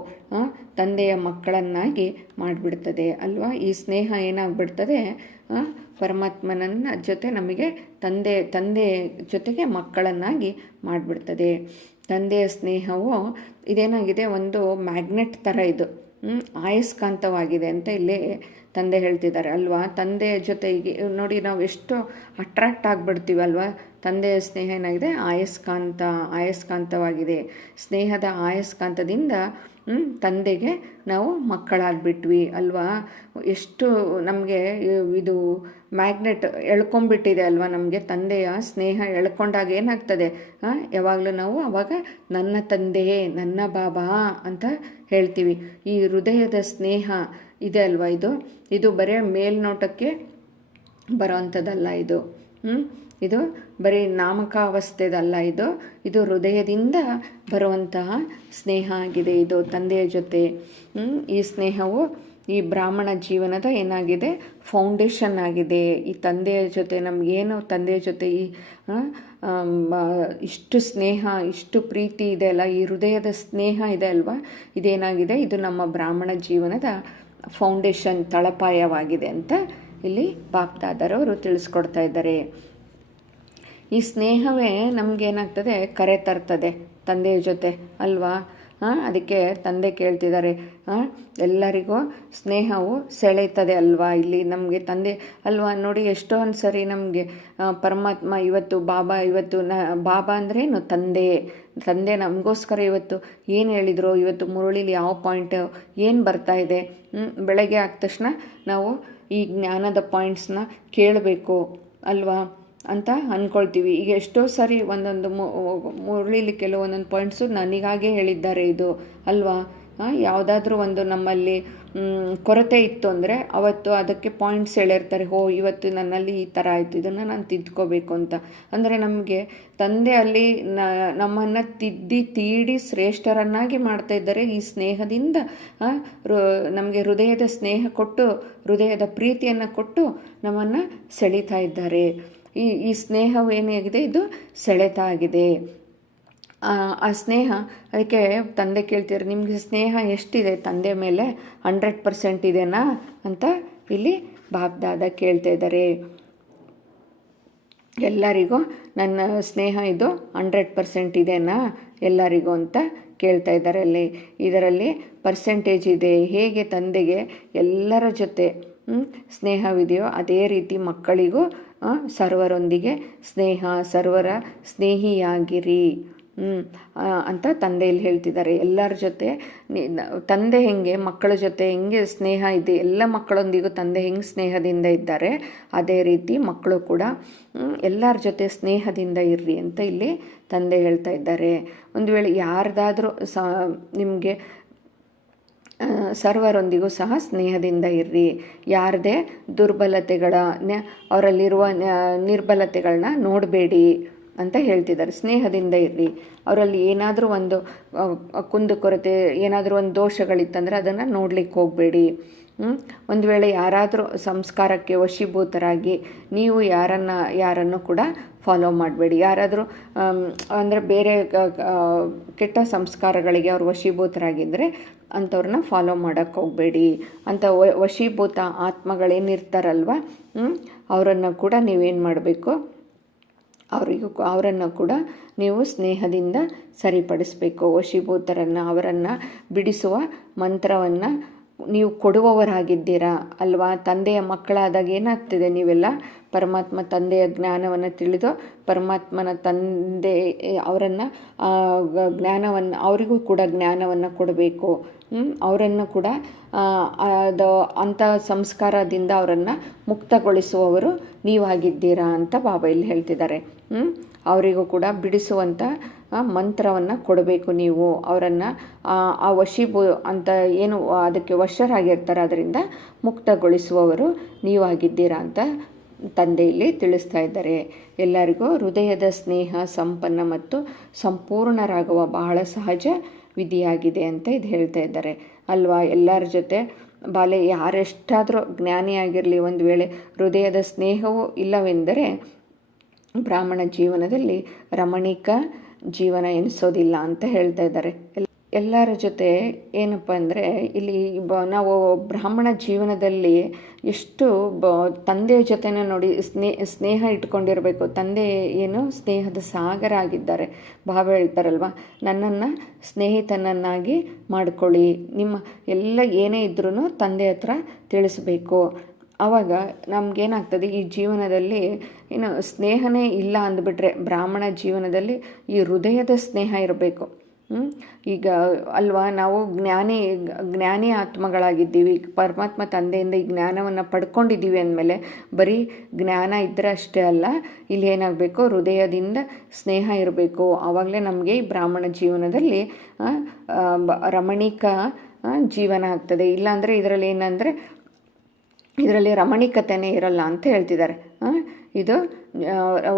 ತಂದೆಯ ಮಕ್ಕಳನ್ನಾಗಿ ಮಾಡಿಬಿಡ್ತದೆ ಅಲ್ವಾ. ಈ ಸ್ನೇಹ ಏನಾಗ್ಬಿಡ್ತದೆ, ಪರಮಾತ್ಮನ ಜೊತೆ ನಮಗೆ ತಂದೆ ಜೊತೆಗೆ ಮಕ್ಕಳನ್ನಾಗಿ ಮಾಡಿಬಿಡ್ತದೆ. ತಂದೆಯ ಸ್ನೇಹವು ಇದೇನಾಗಿದೆ, ಒಂದು ಮ್ಯಾಗ್ನೆಟ್ ಥರ ಇದು, ಆಯಸ್ಕಾಂತವಾಗಿದೆ ಅಂತ ಇಲ್ಲಿ ತಂದೆ ಹೇಳ್ತಿದ್ದಾರೆ ಅಲ್ವಾ. ತಂದೆಯ ಜೊತೆಗೆ ನೋಡಿ, ನಾವು ಎಷ್ಟು ಅಟ್ರಾಕ್ಟ್ ಆಗಿಬಿಡ್ತೀವಿ ಅಲ್ವಾ. ತಂದೆಯ ಸ್ನೇಹ ಏನಾಗಿದೆ, ಆಯಸ್ಕಾಂತವಾಗಿದೆ. ಸ್ನೇಹದ ಆಯಸ್ಕಾಂತದಿಂದ ತಂದೆಗೆ ನಾವು ಮಕ್ಕಳಾಗ್ಬಿಟ್ವಿ ಅಲ್ವಾ. ಎಷ್ಟು ನಮಗೆ ಇದು ಮ್ಯಾಗ್ನೆಟ್ ಎಳ್ಕೊಂಬಿಟ್ಟಿದೆ ಅಲ್ವಾ. ನಮಗೆ ತಂದೆಯ ಸ್ನೇಹ ಎಳ್ಕೊಂಡಾಗ ಏನಾಗ್ತದೆ, ಯಾವಾಗಲೂ ನಾವು ಅವಾಗ ನನ್ನ ತಂದೆ, ನನ್ನ ಬಾಬಾ ಅಂತ ಹೇಳ್ತೀವಿ. ಈ ಹೃದಯದ ಸ್ನೇಹ ಇದೆ ಅಲ್ವಾ, ಇದು ಬರೀ ಮೇಲ್ನೋಟಕ್ಕೆ ಬರೋವಂಥದ್ದಲ್ಲ. ಇದು ಬರೀ ನಾಮಕಾವಸ್ಥೆದಲ್ಲ, ಇದು ಹೃದಯದಿಂದ ಬರುವಂತಹ ಸ್ನೇಹ ಆಗಿದೆ. ಇದು ತಂದೆಯ ಜೊತೆ ಈ ಸ್ನೇಹವು ಈ ಬ್ರಾಹ್ಮಣ ಜೀವನದ ಏನಾಗಿದೆ, ಫೌಂಡೇಶನ್ ಆಗಿದೆ. ಈ ತಂದೆಯ ಜೊತೆ ನಮಗೇನು ತಂದೆಯ ಜೊತೆ ಇಷ್ಟು ಸ್ನೇಹ, ಇಷ್ಟು ಪ್ರೀತಿ ಇದೆ ಅಲ್ಲ, ಈ ಹೃದಯದ ಸ್ನೇಹ ಇದೆ ಅಲ್ವಾ, ಇದೇನಾಗಿದೆ, ಇದು ನಮ್ಮ ಬ್ರಾಹ್ಮಣ ಜೀವನದ ಫೌಂಡೇಶನ್, ತಳಪಾಯವಾಗಿದೆ ಅಂತ ಇಲ್ಲಿ ಬಾಪ್ದಾದರವರು ತಿಳಿಸ್ಕೊಡ್ತಾ ಇದ್ದಾರೆ. ಈ ಸ್ನೇಹವೇ ನಮಗೇನಾಗ್ತದೆ, ಕರೆ ತರ್ತದೆ ತಂದೆಯ ಜೊತೆ ಅಲ್ವಾ. ಅದಕ್ಕೆ ತಂದೆ ಕೇಳ್ತಿದ್ದಾರೆ, ಎಲ್ಲರಿಗೂ ಸ್ನೇಹವು ಸೆಳೆಯುತ್ತದೆ ಅಲ್ವಾ. ಇಲ್ಲಿ ನಮಗೆ ತಂದೆ ಅಲ್ವಾ. ನೋಡಿ, ಎಷ್ಟೊಂದು ಸರಿ ನಮಗೆ ಪರಮಾತ್ಮ ಇವತ್ತು ಬಾಬಾ ಅಂದ್ರೇನು, ತಂದೆ ನಮಗೋಸ್ಕರ ಇವತ್ತು ಏನು ಹೇಳಿದ್ರು, ಇವತ್ತು ಮುರಳಿಲಿ ಯಾವ ಪಾಯಿಂಟ್ ಏನು ಬರ್ತಾ ಇದೆ, ಬೆಳಗ್ಗೆ ಆದ ತಕ್ಷಣ ನಾವು ಈ ಜ್ಞಾನದ ಪಾಯಿಂಟ್ಸ್ನ ಕೇಳಬೇಕು ಅಲ್ವಾ ಅಂತ ಅಂದ್ಕೊಳ್ತೀವಿ. ಈಗ ಎಷ್ಟೋ ಸಾರಿ ಒಂದೊಂದು ಮುರಳಿಲಿ ಕೆಲವೊಂದೊಂದು ಪಾಯಿಂಟ್ಸು ನನಗಾಗೇ ಹೇಳಿದ್ದಾರೆ ಇದು ಅಲ್ವಾ. ಯಾವುದಾದ್ರೂ ಒಂದು ನಮ್ಮಲ್ಲಿ ಕೊರತೆ ಇತ್ತು ಅಂದರೆ ಅವತ್ತು ಅದಕ್ಕೆ ಪಾಯಿಂಟ್ಸ್ ಹೇಳಿರ್ತಾರೆ. ಇವತ್ತು ನನ್ನಲ್ಲಿ ಈ ಥರ ಆಯಿತು, ಇದನ್ನು ನಾನು ತಿದ್ಕೋಬೇಕು ಅಂತ. ಅಂದರೆ ನಮಗೆ ತಂದೆ ಅಲ್ಲಿ ನಮ್ಮನ್ನು ತೀಡಿ ಶ್ರೇಷ್ಠರನ್ನಾಗಿ ಮಾಡ್ತಾ ಇದ್ದಾರೆ. ಈ ಸ್ನೇಹದಿಂದ ನಮಗೆ ಹೃದಯದ ಸ್ನೇಹ ಕೊಟ್ಟು, ಹೃದಯದ ಪ್ರೀತಿಯನ್ನು ಕೊಟ್ಟು ನಮ್ಮನ್ನು ಸೆಳೀತಾ ಇದ್ದಾರೆ. ಈ ಸ್ನೇಹವು ಏನಾಗಿದೆ, ಇದು ಸೆಳೆತ ಆಗಿದೆ. ಆ ಸ್ನೇಹ, ಅದಕ್ಕೆ ತಂದೆ ಕೇಳ್ತಿದ್ದಾರೆ, ನಿಮಗೆ ಸ್ನೇಹ ಎಷ್ಟಿದೆ ತಂದೆ ಮೇಲೆ, 100% ಇದೆನಾ ಅಂತ ಇಲ್ಲಿ ಬಾಪ್ದಾದ ಕೇಳ್ತಾ ಇದ್ದಾರೆ. ಎಲ್ಲರಿಗೂ ನನ್ನ ಸ್ನೇಹ ಇದು 100% ಇದೆನಾ ಎಲ್ಲರಿಗೂ ಅಂತ ಕೇಳ್ತಾ ಇದ್ದಾರೆ. ಇದರಲ್ಲಿ ಪರ್ಸೆಂಟೇಜ್ ಇದೆ. ಹೇಗೆ ತಂದೆಗೆ ಎಲ್ಲರ ಜೊತೆ ಸ್ನೇಹವಿದೆಯೋ ಅದೇ ರೀತಿ ಮಕ್ಕಳಿಗೂ ಸರ್ವರೊಂದಿಗೆ ಸರ್ವರ ಸ್ನೇಹಿಯಾಗಿರಿ ಅಂತ ತಂದೆಯಲ್ಲಿ ಹೇಳ್ತಿದ್ದಾರೆ. ಎಲ್ಲರ ಜೊತೆ ತಂದೆ ಹೆಂಗೆ ಮಕ್ಕಳ ಜೊತೆ ಹೆಂಗೆ ಸ್ನೇಹ ಇದೆ, ಎಲ್ಲ ಮಕ್ಕಳೊಂದಿಗೂ ತಂದೆ ಹೆಂಗೆ ಸ್ನೇಹದಿಂದ ಇದ್ದಾರೆ ಅದೇ ರೀತಿ ಮಕ್ಕಳು ಕೂಡ ಎಲ್ಲರ ಜೊತೆ ಸ್ನೇಹದಿಂದ ಇರ್ರಿ ಅಂತ ಇಲ್ಲಿ ತಂದೆ ಹೇಳ್ತಾ ಇದ್ದಾರೆ. ಒಂದು ವೇಳೆ ಯಾರ್ದಾದ್ರೂ ನಿಮಗೆ ಸರ್ವರೊಂದಿಗೂ ಸಹ ಸ್ನೇಹದಿಂದ ಇರ್ರಿ. ಯಾರದೇ ಅವರಲ್ಲಿರುವ ನಿರ್ಬಲತೆಗಳನ್ನ ನೋಡಬೇಡಿ ಅಂತ ಹೇಳ್ತಿದ್ದಾರೆ. ಸ್ನೇಹದಿಂದ ಇರ್ರಿ. ಅವರಲ್ಲಿ ಏನಾದರೂ ಒಂದು ಕುಂದುಕೊರತೆ ಏನಾದರೂ ಒಂದು ದೋಷಗಳಿತ್ತಂದರೆ ಅದನ್ನು ನೋಡ್ಲಿಕ್ಕೆ ಹೋಗಬೇಡಿ. ಒಂದು ವೇಳೆ ಯಾರಾದರೂ ಸಂಸ್ಕಾರಕ್ಕೆ ವಶೀಭೂತರಾಗಿ ನೀವು ಯಾರನ್ನು ಕೂಡ ಫಾಲೋ ಮಾಡಬೇಡಿ. ಯಾರಾದರೂ ಅಂದರೆ ಬೇರೆ ಕೆಟ್ಟ ಸಂಸ್ಕಾರಗಳಿಗೆ ಅವ್ರು ವಶೀಭೂತರಾಗಿದ್ದರೆ ಅಂಥವ್ರನ್ನ ಫಾಲೋ ಮಾಡೋಕ್ಕೆ ಹೋಗಬೇಡಿ. ಅಂಥ ವಶೀಭೂತ ಆತ್ಮಗಳೇನಿರ್ತಾರಲ್ವ ಅವರನ್ನು ಕೂಡ ನೀವೇನು ಮಾಡಬೇಕು, ಅವರನ್ನು ಕೂಡ ನೀವು ಸ್ನೇಹದಿಂದ ಸರಿಪಡಿಸಬೇಕು. ವಶೀಭೂತರನ್ನು ಅವರನ್ನು ಬಿಡಿಸುವ ಮಂತ್ರವನ್ನು ನೀವು ಕೊಡುವವರಾಗಿದ್ದೀರಾ ಅಲ್ವಾ. ತಂದೆಯ ಮಕ್ಕಳಾದಾಗ ಏನಾಗ್ತಿದೆ, ನೀವೆಲ್ಲ ಪರಮಾತ್ಮ ತಂದೆಯ ಜ್ಞಾನವನ್ನು ತಿಳಿದು ಪರಮಾತ್ಮನ ತಂದೆ ಅವರನ್ನು ಅವರಿಗೂ ಕೂಡ ಜ್ಞಾನವನ್ನು ಕೊಡಬೇಕು. ಅವರನ್ನು ಕೂಡ ಅಂಥ ಸಂಸ್ಕಾರದಿಂದ ಅವರನ್ನು ಮುಕ್ತಗೊಳಿಸುವವರು ನೀವಾಗಿದ್ದೀರಾ ಅಂತ ಬಾಬಾ ಇಲ್ಲಿ ಹೇಳ್ತಿದ್ದಾರೆ. ಅವರಿಗೂ ಕೂಡ ಬಿಡಿಸುವಂಥ ಮಂತ್ರವನ್ನು ಕೊಡಬೇಕು. ನೀವು ಅವರನ್ನು ಆ ಅಂತ ಏನು ಅದಕ್ಕೆ ವಶರಾಗಿರ್ತಾರೆ ಅದರಿಂದ ಮುಕ್ತಗೊಳಿಸುವವರು ನೀವಾಗಿದ್ದೀರಾ ಅಂತ ತಂದೆಯಲ್ಲಿ ತಿಳಿಸ್ತಾ ಇದ್ದಾರೆ. ಎಲ್ಲರಿಗೂ ಹೃದಯದ ಸ್ನೇಹ ಸಂಪನ್ನ ಮತ್ತು ಸಂಪೂರ್ಣರಾಗುವ ಬಹಳ ಸಹಜ ವಿಧಿಯಾಗಿದೆ ಅಂತ ಇದು ಹೇಳ್ತಾ ಇದ್ದಾರೆ ಅಲ್ವಾ. ಎಲ್ಲರ ಜೊತೆ ಯಾರೆಷ್ಟಾದರೂ ಜ್ಞಾನಿಯಾಗಿರಲಿ, ಒಂದು ವೇಳೆ ಹೃದಯದ ಸ್ನೇಹವೂ ಇಲ್ಲವೆಂದರೆ ಬ್ರಾಹ್ಮಣ ಜೀವನದಲ್ಲಿ ರಮಣೀಕ ಜೀವನ ಎನಿಸೋದಿಲ್ಲ ಅಂತ ಹೇಳ್ತಾ ಇದ್ದಾರೆ. ಎಲ್ಲರ ಜೊತೆ ಏನಪ್ಪ ಅಂದರೆ ಇಲ್ಲಿ ನಾವು ಬ್ರಾಹ್ಮಣ ಜೀವನದಲ್ಲಿ ಎಷ್ಟು ತಂದೆಯ ಜೊತೆನ ನೋಡಿ ಸ್ನೇಹ ಇಟ್ಕೊಂಡಿರಬೇಕು. ತಂದೆ ಏನು ಸ್ನೇಹದ ಸಾಗರ ಆಗಿದ್ದಾರೆ. ಬಾಬಾ ಹೇಳ್ತಾರಲ್ವ, ನನ್ನನ್ನು ಸ್ನೇಹಿತನನ್ನಾಗಿ ಮಾಡ್ಕೊಳ್ಳಿ. ನಿಮ್ಮ ಎಲ್ಲ ಏನೇ ಇದ್ರೂ ತಂದೆ ಹತ್ರ ತಿಳಿಸ್ಬೇಕು. ಆವಾಗ ನಮಗೇನಾಗ್ತದೆ, ಈ ಜೀವನದಲ್ಲಿ ಏನು ಸ್ನೇಹನೇ ಇಲ್ಲ ಅಂದ್ಬಿಟ್ರೆ ಬ್ರಾಹ್ಮಣ ಜೀವನದಲ್ಲಿ ಈ ಹೃದಯದ ಸ್ನೇಹ ಇರಬೇಕು. ಈಗ ಅಲ್ವಾ ನಾವು ಜ್ಞಾನಿ ಆತ್ಮಗಳಾಗಿದ್ದೀವಿ. ಪರಮಾತ್ಮ ತಂದೆಯಿಂದ ಈ ಜ್ಞಾನವನ್ನು ಪಡ್ಕೊಂಡಿದ್ದೀವಿ ಅಂದಮೇಲೆ ಬರೀ ಜ್ಞಾನ ಇದ್ದರೆ ಅಷ್ಟೇ ಅಲ್ಲ, ಇಲ್ಲಿ ಏನಾಗಬೇಕು, ಹೃದಯದಿಂದ ಸ್ನೇಹ ಇರಬೇಕು. ಆವಾಗಲೇ ನಮಗೆ ಈ ಬ್ರಾಹ್ಮಣ ಜೀವನದಲ್ಲಿ ರಮಣೀಕ ಜೀವನ ಆಗ್ತದೆ. ಇಲ್ಲಾಂದರೆ ಇದರಲ್ಲಿ ರಮಣೀಕತೆನೇ ಇರಲ್ಲ ಅಂತ ಹೇಳ್ತಿದ್ದಾರೆ. ಇದು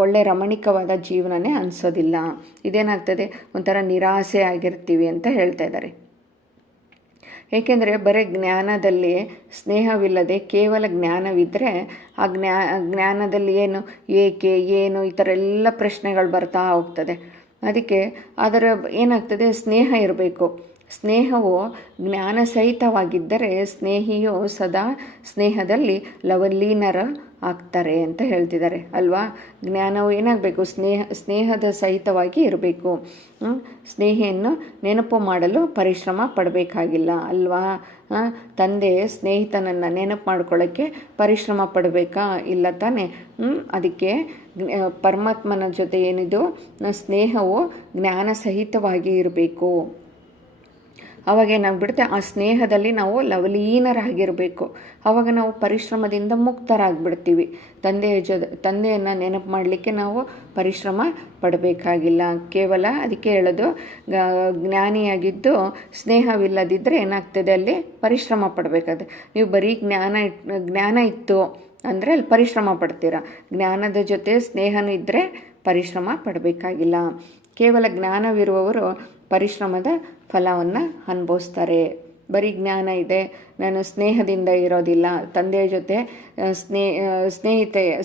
ಒಳ್ಳೆ ರಮಣೀಕವಾದ ಜೀವನನೇ ಅನಿಸೋದಿಲ್ಲ. ಇದೇನಾಗ್ತದೆ, ಒಂಥರ ನಿರಾಸೆ ಆಗಿರ್ತೀವಿ ಅಂತ ಹೇಳ್ತಾ ಇದ್ದಾರೆ. ಏಕೆಂದರೆ ಬರೀ ಜ್ಞಾನದಲ್ಲಿ ಸ್ನೇಹವಿಲ್ಲದೆ ಕೇವಲ ಜ್ಞಾನವಿದ್ದರೆ ಆ ಜ್ಞಾನದಲ್ಲಿ ಏಕೆ ಏನು ಈ ಥರ ಎಲ್ಲ ಪ್ರಶ್ನೆಗಳು ಬರ್ತಾ ಹೋಗ್ತದೆ. ಅದಕ್ಕೆ ಏನಾಗ್ತದೆ, ಸ್ನೇಹ ಇರಬೇಕು. ಸ್ನೇಹವು ಜ್ಞಾನ ಸಹಿತವಾಗಿದ್ದರೆ ಸ್ನೇಹಿಯು ಸದಾ ಸ್ನೇಹದಲ್ಲಿ ಲವಲೀನರ ಆಗ್ತಾರೆ ಅಂತ ಹೇಳ್ತಿದ್ದಾರೆ ಅಲ್ವಾ. ಜ್ಞಾನವು ಏನಾಗಬೇಕು, ಸ್ನೇಹದ ಸಹಿತವಾಗಿ ಇರಬೇಕು. ಸ್ನೇಹಿಯನ್ನು ನೆನಪು ಮಾಡಲು ಪರಿಶ್ರಮ ಪಡಬೇಕಾಗಿಲ್ಲ ಅಲ್ವಾ. ತಂದೆ ಸ್ನೇಹಿತನನ್ನು ನೆನಪು ಮಾಡ್ಕೊಳ್ಳೋಕ್ಕೆ ಪರಿಶ್ರಮ ಪಡಬೇಕಾ? ಇಲ್ಲ ತಾನೆ. ಅದಕ್ಕೆ ಪರಮಾತ್ಮನ ಜೊತೆ ಏನಿದು ಸ್ನೇಹವು ಜ್ಞಾನ ಸಹಿತವಾಗಿ ಇರಬೇಕು. ಆವಾಗ ಏನಾಗ್ಬಿಡುತ್ತೆ, ಆ ಸ್ನೇಹದಲ್ಲಿ ನಾವು ಲವಲೀನರಾಗಿರಬೇಕು. ಆವಾಗ ನಾವು ಪರಿಶ್ರಮದಿಂದ ಮುಕ್ತರಾಗ್ಬಿಡ್ತೀವಿ. ತಂದೆಯನ್ನು ನೆನಪು ಮಾಡಲಿಕ್ಕೆ ನಾವು ಪರಿಶ್ರಮ ಪಡಬೇಕಾಗಿಲ್ಲ. ಕೇವಲ ಅದಕ್ಕೆ ಹೇಳೋದು, ಜ್ಞಾನಿಯಾಗಿದ್ದು ಸ್ನೇಹವಿಲ್ಲದಿದ್ದರೆ ಏನಾಗ್ತದೆ, ಅಲ್ಲಿ ಪರಿಶ್ರಮ ಪಡಬೇಕಾದ್ರೆ. ನೀವು ಬರೀ ಜ್ಞಾನ ಇತ್ತು ಅಂದರೆ ಅಲ್ಲಿ ಪರಿಶ್ರಮ ಪಡ್ತೀರಾ. ಜ್ಞಾನದ ಜೊತೆ ಸ್ನೇಹನೂ ಇದ್ದರೆ ಪರಿಶ್ರಮ ಪಡಬೇಕಾಗಿಲ್ಲ. ಕೇವಲ ಜ್ಞಾನವಿರುವವರು ಪರಿಶ್ರಮದ ಫಲವನ್ನು ಅನುಭವಿಸ್ತಾರೆ. ಬರೀ ಜ್ಞಾನ ಇದೆ, ನಾನು ಸ್ನೇಹದಿಂದ ಇರೋದಿಲ್ಲ, ತಂದೆಯ ಜೊತೆ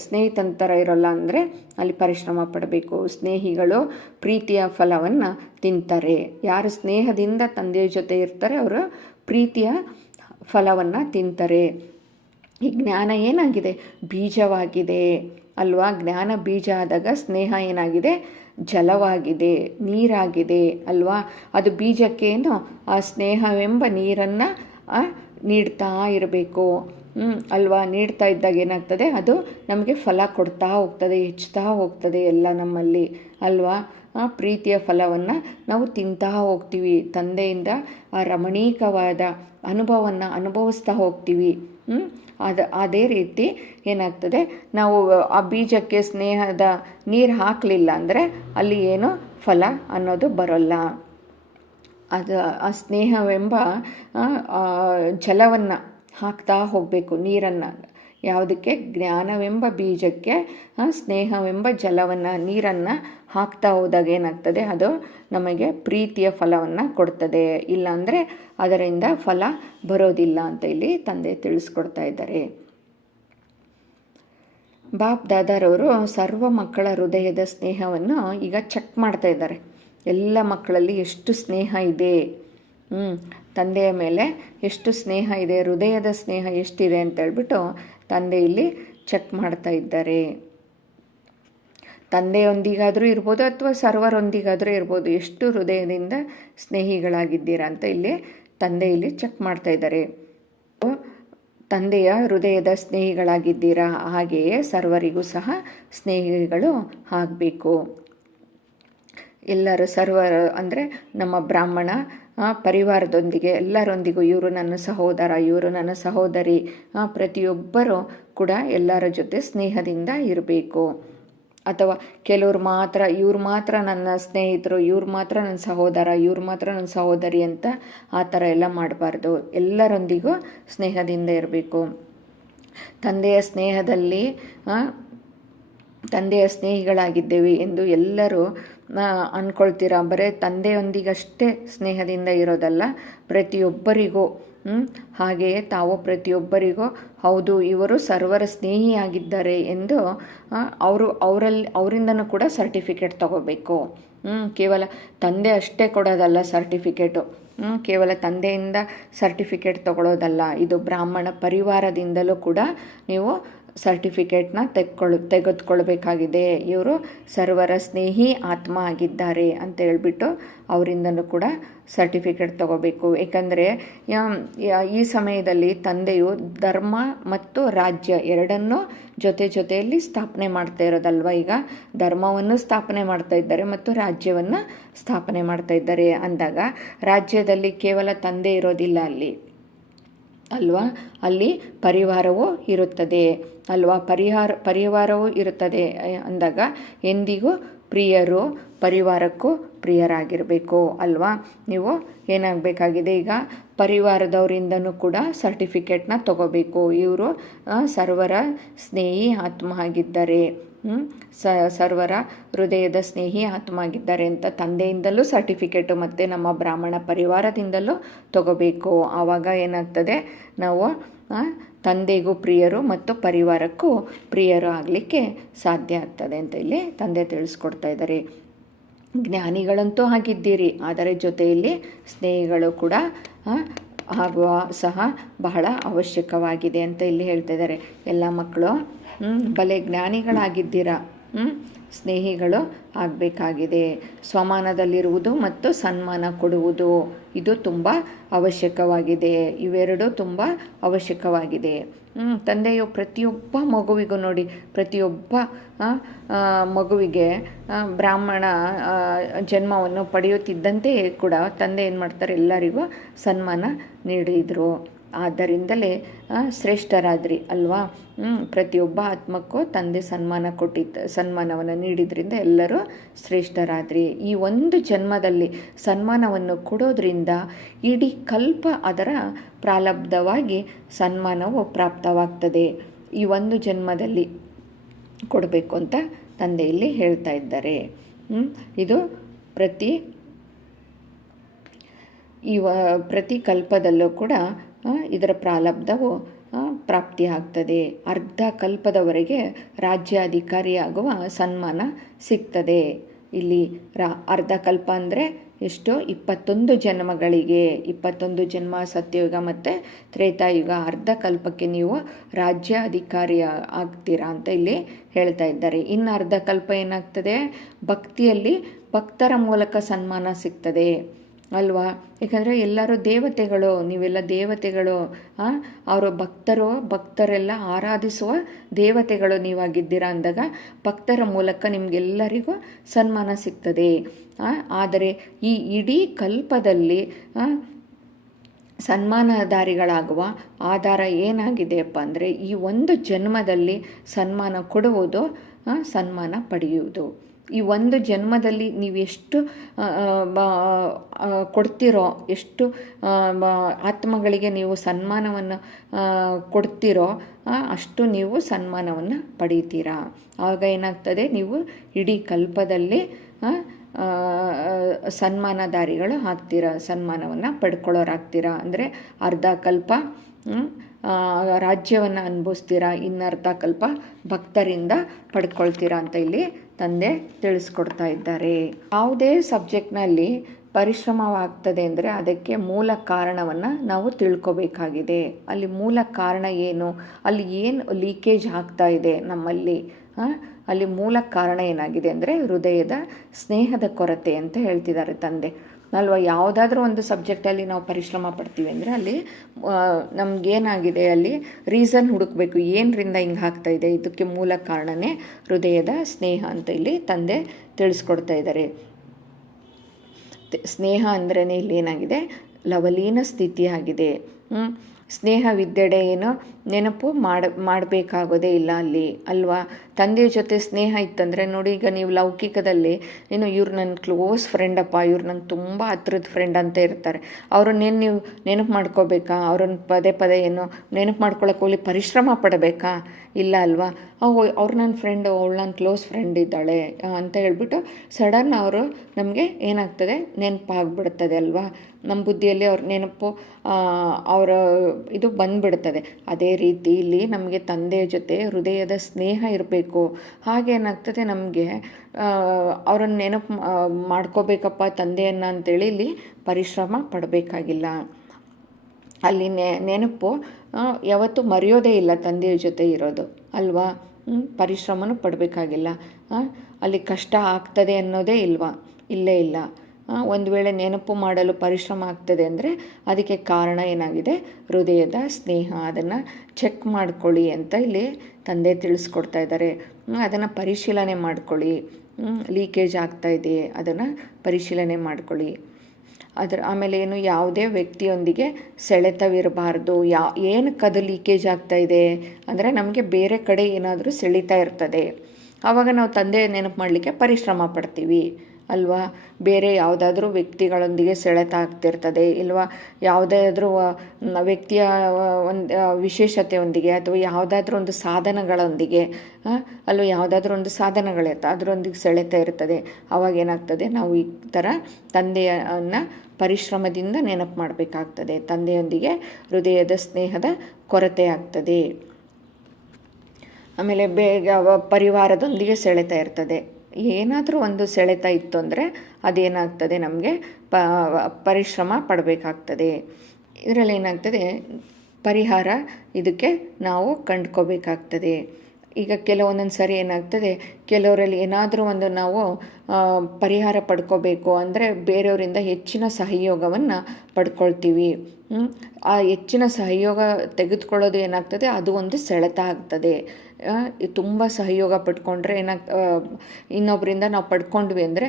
ಸ್ನೇಹಿತನ ಥರ ಇರೋಲ್ಲ ಅಂದರೆ ಅಲ್ಲಿ ಪರಿಶ್ರಮ ಪಡಬೇಕು. ಸ್ನೇಹಿಗಳು ಪ್ರೀತಿಯ ಫಲವನ್ನು ತಿಂತಾರೆ. ಯಾರು ಸ್ನೇಹದಿಂದ ತಂದೆಯ ಜೊತೆ ಇರ್ತಾರೆ ಅವರು ಪ್ರೀತಿಯ ಫಲವನ್ನು ತಿಂತಾರೆ. ಈ ಜ್ಞಾನ ಏನಾಗಿದೆ? ಬೀಜವಾಗಿದೆ ಅಲ್ವಾ? ಜ್ಞಾನ ಬೀಜ ಆದಾಗ ಸ್ನೇಹ ಏನಾಗಿದೆ? ಜಲವಾಗಿದೆ, ನೀರಾಗಿದೆ ಅಲ್ವಾ? ಅದು ಬೀಜಕ್ಕೇನು ಆ ಸ್ನೇಹವೆಂಬ ನೀರನ್ನು ನೀಡ್ತಾ ಇರಬೇಕು ಅಲ್ವಾ? ನೀಡ್ತಾ ಇದ್ದಾಗ ಏನಾಗ್ತದೆ? ಅದು ನಮಗೆ ಫಲ ಕೊಡ್ತಾ ಹೋಗ್ತದೆ, ಹೆಚ್ಚುತ್ತಾ ಹೋಗ್ತದೆ ಎಲ್ಲ ನಮ್ಮಲ್ಲಿ ಅಲ್ವಾ? ಆ ಪ್ರೀತಿಯ ಫಲವನ್ನು ನಾವು ತಿಂತಾ ಹೋಗ್ತೀವಿ, ತಂದೆಯಿಂದ ಆ ರಮಣೀಕವಾದ ಅನುಭವವನ್ನು ಅನುಭವಿಸ್ತಾ ಹೋಗ್ತೀವಿ. ಅದೇ ರೀತಿ ಏನಾಗ್ತದೆ? ನಾವು ಆ ಬೀಜಕ್ಕೆ ಸ್ನೇಹದ ನೀರು ಹಾಕಲಿಲ್ಲ ಅಂದರೆ ಅಲ್ಲಿ ಏನು ಫಲ ಅನ್ನೋದು ಬರೋಲ್ಲ. ಅದು ಆ ಸ್ನೇಹವೆಂಬ ಜಲವನ್ನು ಹಾಕ್ತಾ ಹೋಗಬೇಕು, ನೀರನ್ನು. ಯಾವುದಕ್ಕೆ? ಜ್ಞಾನವೆಂಬ ಬೀಜಕ್ಕೆ ಸ್ನೇಹವೆಂಬ ಜಲವನ್ನು, ನೀರನ್ನು ಹಾಕ್ತಾ ಹೋದಾಗ ಏನಾಗ್ತದೆ? ಅದು ನಮಗೆ ಪ್ರೀತಿಯ ಫಲವನ್ನು ಕೊಡ್ತದೆ. ಇಲ್ಲಾಂದರೆ ಅದರಿಂದ ಫಲ ಬರೋದಿಲ್ಲ ಅಂತ ಇಲ್ಲಿ ತಂದೆ ತಿಳಿಸ್ಕೊಡ್ತಾ ಇದ್ದಾರೆ. ಬಾಪ್ ದಾದಾರವರು ಸರ್ವ ಮಕ್ಕಳ ಹೃದಯದ ಸ್ನೇಹವನ್ನು ಈಗ ಚೆಕ್ ಮಾಡ್ತಾ ಇದ್ದಾರೆ. ಎಲ್ಲ ಮಕ್ಕಳಲ್ಲಿ ಎಷ್ಟು ಸ್ನೇಹ ಇದೆ, ತಂದೆಯ ಮೇಲೆ ಎಷ್ಟು ಸ್ನೇಹ ಇದೆ, ಹೃದಯದ ಸ್ನೇಹ ಎಷ್ಟಿದೆ ಅಂತ ಹೇಳ್ಬಿಟ್ಟು ತಂದೆ ಇಲ್ಲಿ ಚೆಕ್ ಮಾಡ್ತಾ ಇದ್ದಾರೆ. ತಂದೆಯೊಂದಿಗಾದರೂ ಇರ್ಬೋದು ಅಥವಾ ಸರ್ವರೊಂದಿಗಾದರೂ ಇರ್ಬೋದು, ಎಷ್ಟು ಹೃದಯದಿಂದ ಸ್ನೇಹಿಗಳಾಗಿದ್ದೀರಾ ಅಂತ ಇಲ್ಲಿ ತಂದೆ ಇಲ್ಲಿ ಚೆಕ್ ಮಾಡ್ತಾ ಇದ್ದಾರೆ. ತಂದೆಯ ಹೃದಯದ ಸ್ನೇಹಿಗಳಾಗಿದ್ದೀರಾ, ಹಾಗೆಯೇ ಸರ್ವರಿಗೂ ಸಹ ಸ್ನೇಹಿಗಳು ಆಗಬೇಕು. ಎಲ್ಲರೂ ಸರ್ವರ ಅಂದರೆ ನಮ್ಮ ಬ್ರಾಹ್ಮಣ ಪರಿವಾರದೊಂದಿಗೆ ಎಲ್ಲರೊಂದಿಗೂ, ಇವರು ನನ್ನ ಸಹೋದರ, ಇವರು ನನ್ನ ಸಹೋದರಿ, ಪ್ರತಿಯೊಬ್ಬರೂ ಕೂಡ ಎಲ್ಲರ ಜೊತೆ ಸ್ನೇಹದಿಂದ ಇರಬೇಕು. ಅಥವಾ ಕೆಲವ್ರು ಮಾತ್ರ, ಇವ್ರು ಮಾತ್ರ ನನ್ನ ಸ್ನೇಹಿತರು, ಇವ್ರು ಮಾತ್ರ ನನ್ನ ಸಹೋದರ, ಇವ್ರು ಮಾತ್ರ ನನ್ನ ಸಹೋದರಿ ಅಂತ ಆ ಥರ ಎಲ್ಲ ಮಾಡಬಾರ್ದು. ಎಲ್ಲರೊಂದಿಗೂ ಸ್ನೇಹದಿಂದ ಇರಬೇಕು. ತಂದೆಯ ಸ್ನೇಹದಲ್ಲಿ ತಂದೆಯ ಸ್ನೇಹಿಗಳಾಗಿದ್ದೇವೆ ಎಂದು ಎಲ್ಲರೂ ಅಂದ್ಕೊಳ್ತೀರಾ. ಬರೀ ತಂದೆಯೊಂದಿಗಷ್ಟೇ ಸ್ನೇಹದಿಂದ ಇರೋದಲ್ಲ, ಪ್ರತಿಯೊಬ್ಬರಿಗೂ ಹಾಗೆಯೇ ತಾವು ಪ್ರತಿಯೊಬ್ಬರಿಗೂ ಹೌದು ಇವರು ಸರ್ವರ ಸ್ನೇಹಿಯಾಗಿದ್ದಾರೆ ಎಂದು ಅವರಿಂದನೂ ಕೂಡ ಸರ್ಟಿಫಿಕೇಟ್ ತಗೋಬೇಕು. ಕೇವಲ ತಂದೆ ಅಷ್ಟೇ ಕೊಡೋದಲ್ಲ ಸರ್ಟಿಫಿಕೇಟು, ಕೇವಲ ತಂದೆಯಿಂದ ಸರ್ಟಿಫಿಕೇಟ್ ತಗೊಳ್ಳೋದಲ್ಲ, ಇದು ಬ್ರಾಹ್ಮಣ ಪರಿವಾರದಿಂದಲೂ ಕೂಡ ನೀವು ಸರ್ಟಿಫಿಕೇಟ್ನ ತೆಗೆದುಕೊಳ್ಬೇಕಾಗಿದೆ. ಇವರು ಸರ್ವರ ಸ್ನೇಹಿ ಆತ್ಮ ಆಗಿದ್ದಾರೆ ಅಂತ ಹೇಳ್ಬಿಟ್ಟು ಅವರಿಂದನೂ ಕೂಡ ಸರ್ಟಿಫಿಕೇಟ್ ತಗೋಬೇಕು. ಏಕೆಂದರೆ ಈ ಸಮಯದಲ್ಲಿ ತಂದೆಯು ಧರ್ಮ ಮತ್ತು ರಾಜ್ಯ ಎರಡನ್ನೂ ಜೊತೆಯಲ್ಲಿ ಸ್ಥಾಪನೆ ಮಾಡ್ತಾ ಇರೋದಲ್ವ. ಈಗ ಧರ್ಮವನ್ನು ಸ್ಥಾಪನೆ ಮಾಡ್ತಾ ಇದ್ದಾರೆ ಮತ್ತು ರಾಜ್ಯವನ್ನು ಸ್ಥಾಪನೆ ಮಾಡ್ತಾ ಇದ್ದಾರೆ ಅಂದಾಗ ರಾಜ್ಯದಲ್ಲಿ ಕೇವಲ ತಂದೆ ಇರೋದಿಲ್ಲ ಅಲ್ವಾ, ಅಲ್ಲಿ ಪರಿವಾರವೂ ಇರುತ್ತದೆ ಅಲ್ವಾ. ಪರಿವಾರವೂ ಇರುತ್ತದೆ ಅಂದಾಗ ಎಂದಿಗೂ ಪ್ರಿಯರು ಪರಿವಾರಕ್ಕೂ ಪ್ರಿಯರಾಗಿರಬೇಕು ಅಲ್ವಾ. ನೀವು ಏನಾಗಬೇಕಾಗಿದೆ? ಈಗ ಪರಿವಾರದವರಿಂದನೂ ಕೂಡ ಸರ್ಟಿಫಿಕೇಟ್ನ ತಗೋಬೇಕು. ಇವರು ಸರ್ವರ ಸ್ನೇಹಿ ಆತ್ಮ ಆಗಿದ್ದಾರೆ, ಸರ್ವರ ಹೃದಯದ ಸ್ನೇಹಿ ಆತ್ಮ ಆಗಿದ್ದಾರೆ ಅಂತ ತಂದೆಯಿಂದಲೂ ಸರ್ಟಿಫಿಕೇಟು ಮತ್ತು ನಮ್ಮ ಬ್ರಾಹ್ಮಣ ಪರಿವಾರದಿಂದಲೂ ತಗೋಬೇಕು. ಆವಾಗ ಏನಾಗ್ತದೆ? ನಾವು ತಂದೆಗೂ ಪ್ರಿಯರು ಮತ್ತು ಪರಿವಾರಕ್ಕೂ ಪ್ರಿಯರು ಆಗಲಿಕ್ಕೆ ಸಾಧ್ಯ ಆಗ್ತದೆ ಅಂತ ಇಲ್ಲಿ ತಂದೆ ತಿಳಿಸ್ಕೊಡ್ತಾ ಇದ್ದಾರೆ. ಜ್ಞಾನಿಗಳಂತೂ ಆಗಿದ್ದೀರಿ, ಆದರೆ ಜೊತೆಯಲ್ಲಿ ಸ್ನೇಹಿಗಳು ಕೂಡ ಆಗುವ ಸಹ ಬಹಳ ಅವಶ್ಯಕವಾಗಿದೆ ಅಂತ ಇಲ್ಲಿ ಹೇಳ್ತಾ ಇದ್ದಾರೆ. ಎಲ್ಲ ಮಕ್ಕಳು ಭಲೆ ಜ್ಞಾನಿಗಳಾಗಿದ್ದೀರಾ, ಸ್ನೇಹಿಗಳು ಆಗಬೇಕಾಗಿದೆ. ಸ್ವಮಾನದಲ್ಲಿರುವುದು ಮತ್ತು ಸನ್ಮಾನ ಕೊಡುವುದು ಇದು ತುಂಬ ಅವಶ್ಯಕವಾಗಿದೆ. ಇವೆರಡೂ ತುಂಬ ಅವಶ್ಯಕವಾಗಿದೆ. ತಂದೆಯು ಪ್ರತಿಯೊಬ್ಬ ಮಗುವಿಗೂ ನೋಡಿ, ಪ್ರತಿಯೊಬ್ಬ ಮಗುವಿಗೆ ಬ್ರಾಹ್ಮಣ ಜನ್ಮವನ್ನು ಪಡೆಯುತ್ತಿದ್ದಂತೆಯೇ ಕೂಡ ತಂದೆ ಏನು ಮಾಡ್ತಾರೆ? ಎಲ್ಲರಿಗೂ ಸನ್ಮಾನ ನೀಡಿದರು. ಆದ್ದರಿಂದಲೇ ಶ್ರೇಷ್ಠರಾದ್ರಿ ಅಲ್ವಾ. ಪ್ರತಿಯೊಬ್ಬ ಆತ್ಮಕ್ಕೂ ತಂದೆ ಸನ್ಮಾನವನ್ನು ನೀಡಿದ್ರಿಂದ ಎಲ್ಲರೂ ಶ್ರೇಷ್ಠರಾದ್ರಿ. ಈ ಒಂದು ಜನ್ಮದಲ್ಲಿ ಸನ್ಮಾನವನ್ನು ಕೊಡೋದ್ರಿಂದ ಇಡೀ ಕಲ್ಪ ಅದರ ಪ್ರಾರಬ್ಧವಾಗಿ ಸನ್ಮಾನವು ಪ್ರಾಪ್ತವಾಗ್ತದೆ. ಈ ಒಂದು ಜನ್ಮದಲ್ಲಿ ಕೊಡಬೇಕು ಅಂತ ತಂದೆಯಲ್ಲಿ ಹೇಳ್ತಾ ಇದ್ದಾರೆ. ಇದು ಪ್ರತಿ ಕಲ್ಪದಲ್ಲೂ ಕೂಡ ಇದರ ಪ್ರಾರಬ್ಧವು ಪ್ರಾಪ್ತಿ ಆಗ್ತದೆ. ಅರ್ಧ ಕಲ್ಪದವರೆಗೆ ರಾಜ್ಯಾಧಿಕಾರಿಯಾಗುವ ಸನ್ಮಾನ ಸಿಗ್ತದೆ. ಇಲ್ಲಿ ಅರ್ಧ ಕಲ್ಪ ಅಂದರೆ ಎಷ್ಟು 21 ಜನ್ಮಗಳಿಗೆ, 21 ಜನ್ಮ ಸತ್ಯಯುಗ ಮತ್ತು ತ್ರೇತಾಯುಗ, ಅರ್ಧ ಕಲ್ಪಕ್ಕೆ ನೀವು ರಾಜ್ಯ ಅಧಿಕಾರಿ ಆಗ್ತೀರಾ ಅಂತ ಇಲ್ಲಿ ಹೇಳ್ತಾ ಇದ್ದಾರೆ. ಇನ್ನು ಅರ್ಧ ಕಲ್ಪ ಏನಾಗ್ತದೆ, ಭಕ್ತಿಯಲ್ಲಿ ಭಕ್ತರ ಮೂಲಕ ಸನ್ಮಾನ ಸಿಗ್ತದೆ ಅಲ್ವಾ. ಯಾಕಂದರೆ ಎಲ್ಲರೂ ದೇವತೆಗಳು, ನೀವೆಲ್ಲ ದೇವತೆಗಳು, ಅವರು ಭಕ್ತರೆಲ್ಲ ಆರಾಧಿಸುವ ದೇವತೆಗಳು ನೀವಾಗಿದ್ದೀರಾ ಅಂದಾಗ ಭಕ್ತರ ಮೂಲಕ ನಿಮಗೆಲ್ಲರಿಗೂ ಸನ್ಮಾನ ಸಿಗ್ತದೆ. ಆದರೆ ಈ ಇಡೀ ಕಲ್ಪದಲ್ಲಿ ಸನ್ಮಾನಧಾರಿಗಳಾಗುವ ಆಧಾರ ಏನಾಗಿದೆಯಪ್ಪ ಅಂದರೆ, ಈ ಒಂದು ಜನ್ಮದಲ್ಲಿ ಸನ್ಮಾನ ಕೊಡುವುದು, ಸನ್ಮಾನ ಪಡೆಯುವುದು. ಈ ಒಂದು ಜನ್ಮದಲ್ಲಿ ನೀವು ಎಷ್ಟು ಕೊಡ್ತೀರೋ, ಎಷ್ಟು ಆತ್ಮಗಳಿಗೆ ನೀವು ಸನ್ಮಾನವನ್ನು ಕೊಡ್ತೀರೋ ಅಷ್ಟು ನೀವು ಸನ್ಮಾನವನ್ನು ಪಡೀತೀರಾ. ಆಗ ಏನಾಗ್ತದೆ, ನೀವು ಇಡೀ ಕಲ್ಪದಲ್ಲಿ ಸನ್ಮಾನಧಾರಿಗಳು ಆಗ್ತೀರಾ, ಸನ್ಮಾನವನ್ನು ಪಡ್ಕೊಳ್ಳೋರಾಗ್ತೀರಾ. ಅಂದರೆ ಅರ್ಧ ಕಲ್ಪ ರಾಜ್ಯವನ್ನು ಅನುಭವಿಸ್ತೀರಾ, ಇನ್ನರ್ಧ ಕಲ್ಪ ಭಕ್ತರಿಂದ ಪಡ್ಕೊಳ್ತೀರಾ ಅಂತ ಇಲ್ಲಿ ತಂದೆ ತಿಳಿಸ್ಕೊಡ್ತಾ ಇದ್ದಾರೆ. ಯಾವುದೇ ಸಬ್ಜೆಕ್ಟ್ನಲ್ಲಿ ಪರಿಶ್ರಮವಾಗ್ತದೆ ಅಂದರೆ ಅದಕ್ಕೆ ಮೂಲ ಕಾರಣವನ್ನು ನಾವು ತಿಳ್ಕೊಬೇಕಾಗಿದೆ. ಅಲ್ಲಿ ಮೂಲ ಕಾರಣ ಏನು, ಅಲ್ಲಿ ಏನು ಲೀಕೇಜ್ ಆಗ್ತಾ ಇದೆ ನಮ್ಮಲ್ಲಿ, ಅಲ್ಲಿ ಮೂಲ ಕಾರಣ ಏನಾಗಿದೆ ಅಂದರೆ ಹೃದಯದ ಸ್ನೇಹದ ಕೊರತೆ ಅಂತ ಹೇಳ್ತಿದ್ದಾರೆ ತಂದೆ ಅಲ್ವಾ. ಯಾವುದಾದ್ರೂ ಒಂದು ಸಬ್ಜೆಕ್ಟಲ್ಲಿ ನಾವು ಪರಿಶ್ರಮ ಪಡ್ತೀವಿ ಅಂದರೆ ಅಲ್ಲಿ ನಮಗೇನಾಗಿದೆ, ಅಲ್ಲಿ ರೀಸನ್ ಹುಡುಕಬೇಕು, ಏನರಿಂದ ಹಿಂಗೆ ಆಗ್ತಾ ಇದೆ, ಇದಕ್ಕೆ ಮೂಲ ಕಾರಣನೇ ಹೃದಯದ ಸ್ನೇಹ ಅಂತ ಇಲ್ಲಿ ತಂದೆ ತಿಳಿಸ್ಕೊಡ್ತಾ ಇದ್ದಾರೆ. ಸ್ನೇಹ ಅಂದ್ರೇ ಇಲ್ಲಿ ಏನಾಗಿದೆ, ಲವಲೀನ ಸ್ಥಿತಿಯಾಗಿದೆ. ಸ್ನೇಹವಿದ್ದೆಡೆ ಏನು ನೆನಪು ಮಾಡಬೇಕಾಗೋದೇ ಇಲ್ಲ ಅಲ್ಲಿ ಅಲ್ವಾ. ತಂದೆಯ ಜೊತೆ ಸ್ನೇಹ ಇತ್ತಂದರೆ ನೋಡಿ, ಈಗ ನೀವು ಲೌಕಿಕದಲ್ಲಿ ಏನು ಇವ್ರು ನನ್ನ ಕ್ಲೋಸ್ ಫ್ರೆಂಡಪ್ಪ, ಇವ್ರು ನಂಗೆ ತುಂಬ ಹತ್ರದ ಫ್ರೆಂಡ್ ಅಂತ ಇರ್ತಾರೆ. ಅವ್ರನ್ನೇನು ನೀವು ನೆನಪು ಮಾಡ್ಕೋಬೇಕಾ, ಅವ್ರನ್ನ ಪದೇ ಪದೇ ಏನು ನೆನಪು ಮಾಡ್ಕೊಳಕ್ಕೆ ಹೋಗಿ ಪರಿಶ್ರಮ ಪಡಬೇಕಾ, ಇಲ್ಲ ಅಲ್ವಾ. ಅವ್ರು ನನ್ನ ಫ್ರೆಂಡು, ಅವಳು ನನ್ನ ಕ್ಲೋಸ್ ಫ್ರೆಂಡ್ ಇದ್ದಾಳೆ ಅಂತ ಹೇಳ್ಬಿಟ್ಟು ಸಡನ್ ಅವರು ನಮಗೆ ಏನಾಗ್ತದೆ, ನೆನಪಾಗ್ಬಿಡ್ತದೆ ಅಲ್ವಾ. ನಮ್ಮ ಬುದ್ಧಿಯಲ್ಲಿ ಅವ್ರ ನೆನಪು ಅವರ ಇದು ಬಂದುಬಿಡ್ತದೆ. ಅದೇ ರೀತಿ ಇಲ್ಲಿ ನಮಗೆ ತಂದೆಯ ಜೊತೆ ಹೃದಯದ ಸ್ನೇಹ ಇರಬೇಕು. ಹಾಗೇನಾಗ್ತದೆ, ನಮಗೆ ಅವರನ್ನು ನೆನಪು ಮಾಡ್ಕೋಬೇಕಪ್ಪ ತಂದೆಯನ್ನು ಅಂತೇಳಿ ಇಲ್ಲಿ ಪರಿಶ್ರಮ ಪಡಬೇಕಾಗಿಲ್ಲ. ಅಲ್ಲಿ ನೆನಪು ಯಾವತ್ತೂ ಮರೆಯೋದೇ ಇಲ್ಲ ತಂದೆಯ ಜೊತೆ ಇರೋದು ಅಲ್ವಾ. ಪರಿಶ್ರಮನೂ ಪಡಬೇಕಾಗಿಲ್ಲ. ಅಲ್ಲಿ ಕಷ್ಟ ಆಗ್ತದೆ ಅನ್ನೋದೇ ಇಲ್ಲೇ ಇಲ್ಲ. ಒಂದು ವೇಳೆ ನೆನಪು ಮಾಡಲು ಪರಿಶ್ರಮ ಆಗ್ತದೆ ಅಂದರೆ ಅದಕ್ಕೆ ಕಾರಣ ಏನಾಗಿದೆ, ಹೃದಯದ ಸ್ನೇಹ. ಅದನ್ನು ಚೆಕ್ ಮಾಡ್ಕೊಳ್ಳಿ ಅಂತ ಇಲ್ಲಿ ತಂದೆ ತಿಳಿಸ್ಕೊಡ್ತಾ ಇದ್ದಾರೆ. ಅದನ್ನು ಪರಿಶೀಲನೆ ಮಾಡ್ಕೊಳ್ಳಿ, ಲೀಕೇಜ್ ಆಗ್ತಾ ಇದೆಯೇ ಅದನ್ನು ಪರಿಶೀಲನೆ ಮಾಡ್ಕೊಳ್ಳಿ. ಆಮೇಲೆ ಏನು, ಯಾವುದೇ ವ್ಯಕ್ತಿಯೊಂದಿಗೆ ಸೆಳೆತವಿರಬಾರ್ದು. ಏನಕ್ಕೆ ಅದು ಲೀಕೇಜ್ ಆಗ್ತಾ ಇದೆ ಅಂದರೆ ನಮಗೆ ಬೇರೆ ಕಡೆ ಏನಾದರೂ ಸೆಳೀತಾ ಇರ್ತದೆ. ಆವಾಗ ನಾವು ತಂದೆ ನೆನಪು ಮಾಡಲಿಕ್ಕೆ ಪರಿಶ್ರಮ ಪಡ್ತೀವಿ ಅಲ್ವಾ. ಬೇರೆ ಯಾವುದಾದ್ರೂ ವ್ಯಕ್ತಿಗಳೊಂದಿಗೆ ಸೆಳೆತ ಆಗ್ತಿರ್ತದೆ, ಇಲ್ವಾ ಯಾವುದಾದ್ರೂ ವ್ಯಕ್ತಿಯ ಒಂದು ವಿಶೇಷತೆಯೊಂದಿಗೆ ಅಥವಾ ಯಾವುದಾದ್ರೂ ಒಂದು ಸಾಧನಗಳೊಂದಿಗೆ ಅಲ್ವ, ಯಾವುದಾದ್ರೂ ಒಂದು ಸಾಧನಗಳಿರ್ತದೆ ಅದರೊಂದಿಗೆ ಸೆಳೆತ ಇರ್ತದೆ. ಆವಾಗ ಏನಾಗ್ತದೆ, ನಾವು ಈ ಥರ ತಂದೆಯನ್ನು ಪರಿಶ್ರಮದಿಂದ ನೆನಪು ಮಾಡಬೇಕಾಗ್ತದೆ. ತಂದೆಯೊಂದಿಗೆ ಹೃದಯದ ಸ್ನೇಹದ ಕೊರತೆ ಆಗ್ತದೆ. ಆಮೇಲೆ ಪರಿವಾರದೊಂದಿಗೆ ಸೆಳೆತ ಇರ್ತದೆ. ಏನಾದರೂ ಒಂದು ಸೆಳೆತ ಇತ್ತು ಅಂದರೆ ಅದೇನಾಗ್ತದೆ, ನಮಗೆ ಪರಿಶ್ರಮ ಪಡಬೇಕಾಗ್ತದೆ. ಇದರಲ್ಲಿ ಏನಾಗ್ತದೆ, ಪರಿಹಾರ ಇದಕ್ಕೆ ನಾವು ಕಂಡ್ಕೋಬೇಕಾಗ್ತದೆ. ಈಗ ಕೆಲವೊಂದೊಂದು ಸರಿ ಏನಾಗ್ತದೆ, ಕೆಲವರಲ್ಲಿ ಏನಾದರೂ ಒಂದು ನಾವು ಪರಿಹಾರ ಪಡ್ಕೋಬೇಕು ಅಂದರೆ ಬೇರೆಯವರಿಂದ ಹೆಚ್ಚಿನ ಸಹಯೋಗವನ್ನು ಪಡ್ಕೊಳ್ತೀವಿ. ಆ ಹೆಚ್ಚಿನ ಸಹಯೋಗ ತೆಗೆದುಕೊಳ್ಳೋದು ಏನಾಗ್ತದೆ, ಅದು ಒಂದು ಸೆಳೆತ ಆಗ್ತದೆ. ತುಂಬ ಸಹಯೋಗ ಪಡ್ಕೊಂಡ್ರೆ ಇನ್ನೊಬ್ಬರಿಂದ ನಾವು ಪಡ್ಕೊಂಡ್ವಿ ಅಂದರೆ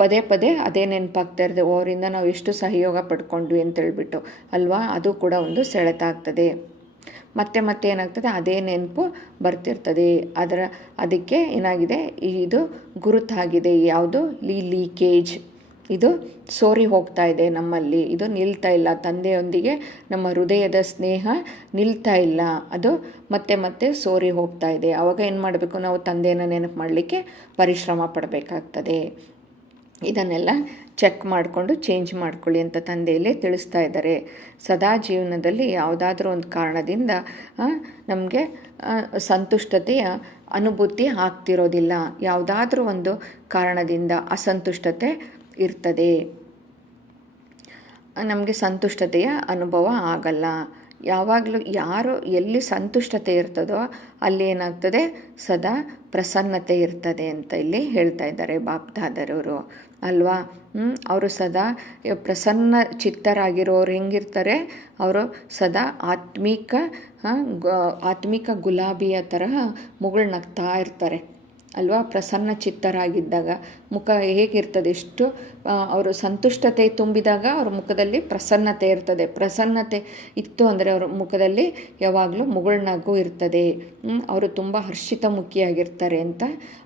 ಪದೇ ಪದೇ ಅದೇ ನೆನಪಾಗ್ತಾ ಇರ್ತದೆ, ಅವರಿಂದ ನಾವು ಎಷ್ಟು ಸಹಯೋಗ ಪಡ್ಕೊಂಡ್ವಿ ಅಂತೇಳ್ಬಿಟ್ಟು ಅಲ್ವಾ. ಅದು ಕೂಡ ಒಂದು ಸೆಳೆತ ಆಗ್ತದೆ. ಮತ್ತೆ ಏನಾಗ್ತದೆ, ಅದೇ ನೆನಪು ಬರ್ತಿರ್ತದೆ. ಅದಕ್ಕೆ ಏನಾಗಿದೆ, ಇದು ಗುರುತಾಗಿದೆ. ಯಾವುದು, ಲೀಕೇಜ್, ಇದು ಸೋರಿ ಹೋಗ್ತಾ ಇದೆ ನಮ್ಮಲ್ಲಿ, ಇದು ನಿಲ್ತಾ ಇಲ್ಲ. ತಂದೆಯೊಂದಿಗೆ ನಮ್ಮ ಹೃದಯದ ಸ್ನೇಹ ನಿಲ್ತಾ ಇಲ್ಲ, ಅದು ಮತ್ತೆ ಸೋರಿ ಹೋಗ್ತಾ ಇದೆ. ಆವಾಗ ಏನು ಮಾಡಬೇಕು, ನಾವು ತಂದೆಯನ್ನು ನೆನಪು ಮಾಡಲಿಕ್ಕೆ ಪರಿಶ್ರಮ ಪಡಬೇಕಾಗ್ತದೆ. ಇದನ್ನೆಲ್ಲ ಚೆಕ್ ಮಾಡಿಕೊಂಡು ಚೇಂಜ್ ಮಾಡ್ಕೊಳ್ಳಿ ಅಂತ ತಂದೆಯಲ್ಲೇ ತಿಳಿಸ್ತಾ ಇದ್ದಾರೆ. ಸದಾ ಜೀವನದಲ್ಲಿ ಯಾವುದಾದ್ರೂ ಒಂದು ಕಾರಣದಿಂದ ನಮಗೆ ಸಂತುಷ್ಟತೆಯ ಅನುಭೂತಿ ಆಗ್ತಿರೋದಿಲ್ಲ. ಯಾವುದಾದ್ರೂ ಒಂದು ಕಾರಣದಿಂದ ಅಸಂತುಷ್ಟತೆ ಇರ್ತದೆ. ನಮಗೆ ಸಂತುಷ್ಟತೆಯ ಅನುಭವ ಆಗಲ್ಲ. ಯಾವಾಗಲೂ ಯಾರು ಎಲ್ಲಿ ಸಂತುಷ್ಟತೆ ಇರ್ತದೋ ಅಲ್ಲಿ ಏನಾಗ್ತದೆ, ಸದಾ ಪ್ರಸನ್ನತೆ ಇರ್ತದೆ ಅಂತ ಇಲ್ಲಿ ಹೇಳ್ತಾ ಇದ್ದಾರೆ ಬಾಪ್ದಾದರವರು ಅಲ್ವಾ. ಅವರು ಸದಾ ಪ್ರಸನ್ನ ಚಿತ್ತರಾಗಿರೋರು ಹೆಂಗಿರ್ತಾರೆ, ಅವರು ಸದಾ ಆತ್ಮಿಕ ಗುಲಾಬಿಯ ತರಹ ಮುಗುಳ್ನಗ್ತಾ ಇರ್ತಾರೆ ಅಲ್ವಾ. ಪ್ರಸನ್ನ ಚಿತ್ತರಾಗಿದ್ದಾಗ ಮುಖ ಹೇಗಿರ್ತದೆ, ಎಷ್ಟು ಅವರು ಸಂತುಷ್ಟತೆ ತುಂಬಿದಾಗ ಅವ್ರ ಮುಖದಲ್ಲಿ ಪ್ರಸನ್ನತೆ ಇರ್ತದೆ. ಪ್ರಸನ್ನತೆ ಇತ್ತು ಅಂದರೆ ಅವ್ರ ಮುಖದಲ್ಲಿ ಯಾವಾಗಲೂ ಮುಗುಳ್ನಗು ಇರ್ತದೆ. ಅವರು ತುಂಬ ಹರ್ಷಿತ ಮುಖಿಯಾಗಿರ್ತಾರೆ ಅಂತ.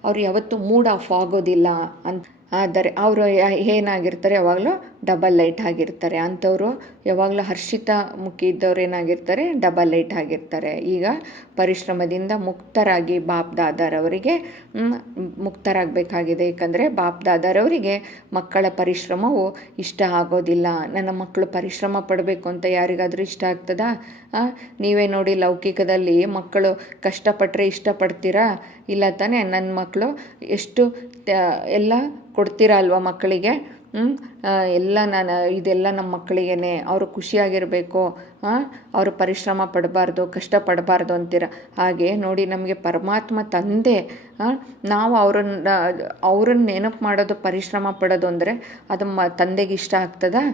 ಅವ್ರು ಯಾವತ್ತೂ ಮೂಡ್ ಆಫ್ ಆಗೋದಿಲ್ಲ ಅಂತ. ಆದರೆ ಅವರು ಏನಾಗಿರ್ತಾರೆ, ಯಾವಾಗಲೂ ಡಬಲ್ ಲೈಟ್ ಆಗಿರ್ತಾರೆ. ಅಂಥವರು ಯಾವಾಗಲೂ ಹರ್ಷಿತ ಮುಖಿ ಇದ್ದವ್ರು ಏನಾಗಿರ್ತಾರೆ, ಡಬಲ್ ಲೈಟ್ ಆಗಿರ್ತಾರೆ. ಈಗ ಪರಿಶ್ರಮದಿಂದ ಮುಕ್ತರಾಗಿ ಬಾಪ್ದಾದರವರಿಗೆ ಮುಕ್ತರಾಗಬೇಕಾಗಿದೆ. ಏಕೆಂದರೆ ಬಾಪ್ದಾದರವರಿಗೆ ಮಕ್ಕಳ ಪರಿಶ್ರಮವು ಇಷ್ಟ ಆಗೋದಿಲ್ಲ. ನನ್ನ ಮಕ್ಕಳು ಪರಿಶ್ರಮ ಪಡಬೇಕು ಅಂತ ಯಾರಿಗಾದರೂ ಇಷ್ಟ ಆಗ್ತದಾ? ನೀವೇ ನೋಡಿ, ಲೌಕಿಕದಲ್ಲಿ ಮಕ್ಕಳು ಕಷ್ಟಪಟ್ಟರೆ ಇಷ್ಟಪಡ್ತೀರಾ? ಇಲ್ಲ ತಾನೇ. ನನ್ನ ಮಕ್ಕಳು ಎಷ್ಟು ಎಲ್ಲ ಕೊಡ್ತೀರಾ ಅಲ್ವಾ ಮಕ್ಕಳಿಗೆ. ಎಲ್ಲ ಇದೆಲ್ಲ ನಮ್ಮ ಮಕ್ಕಳಿಗೇನೆ, ಅವರು ಖುಷಿಯಾಗಿರಬೇಕು, ಅವರು ಪರಿಶ್ರಮ ಪಡಬಾರ್ದು, ಕಷ್ಟಪಡಬಾರ್ದು ಅಂತೀರ. ಹಾಗೆ ನೋಡಿ, ನಮಗೆ ಪರಮಾತ್ಮ ತಂದೆ, ನಾವು ಅವ್ರನ್ನ ನೆನಪು ಮಾಡೋದು, ಪರಿಶ್ರಮ ಪಡೋದು ಅಂದರೆ ಅದು ತಂದೆಗೆ ಇಷ್ಟ ಆಗ್ತದಾ?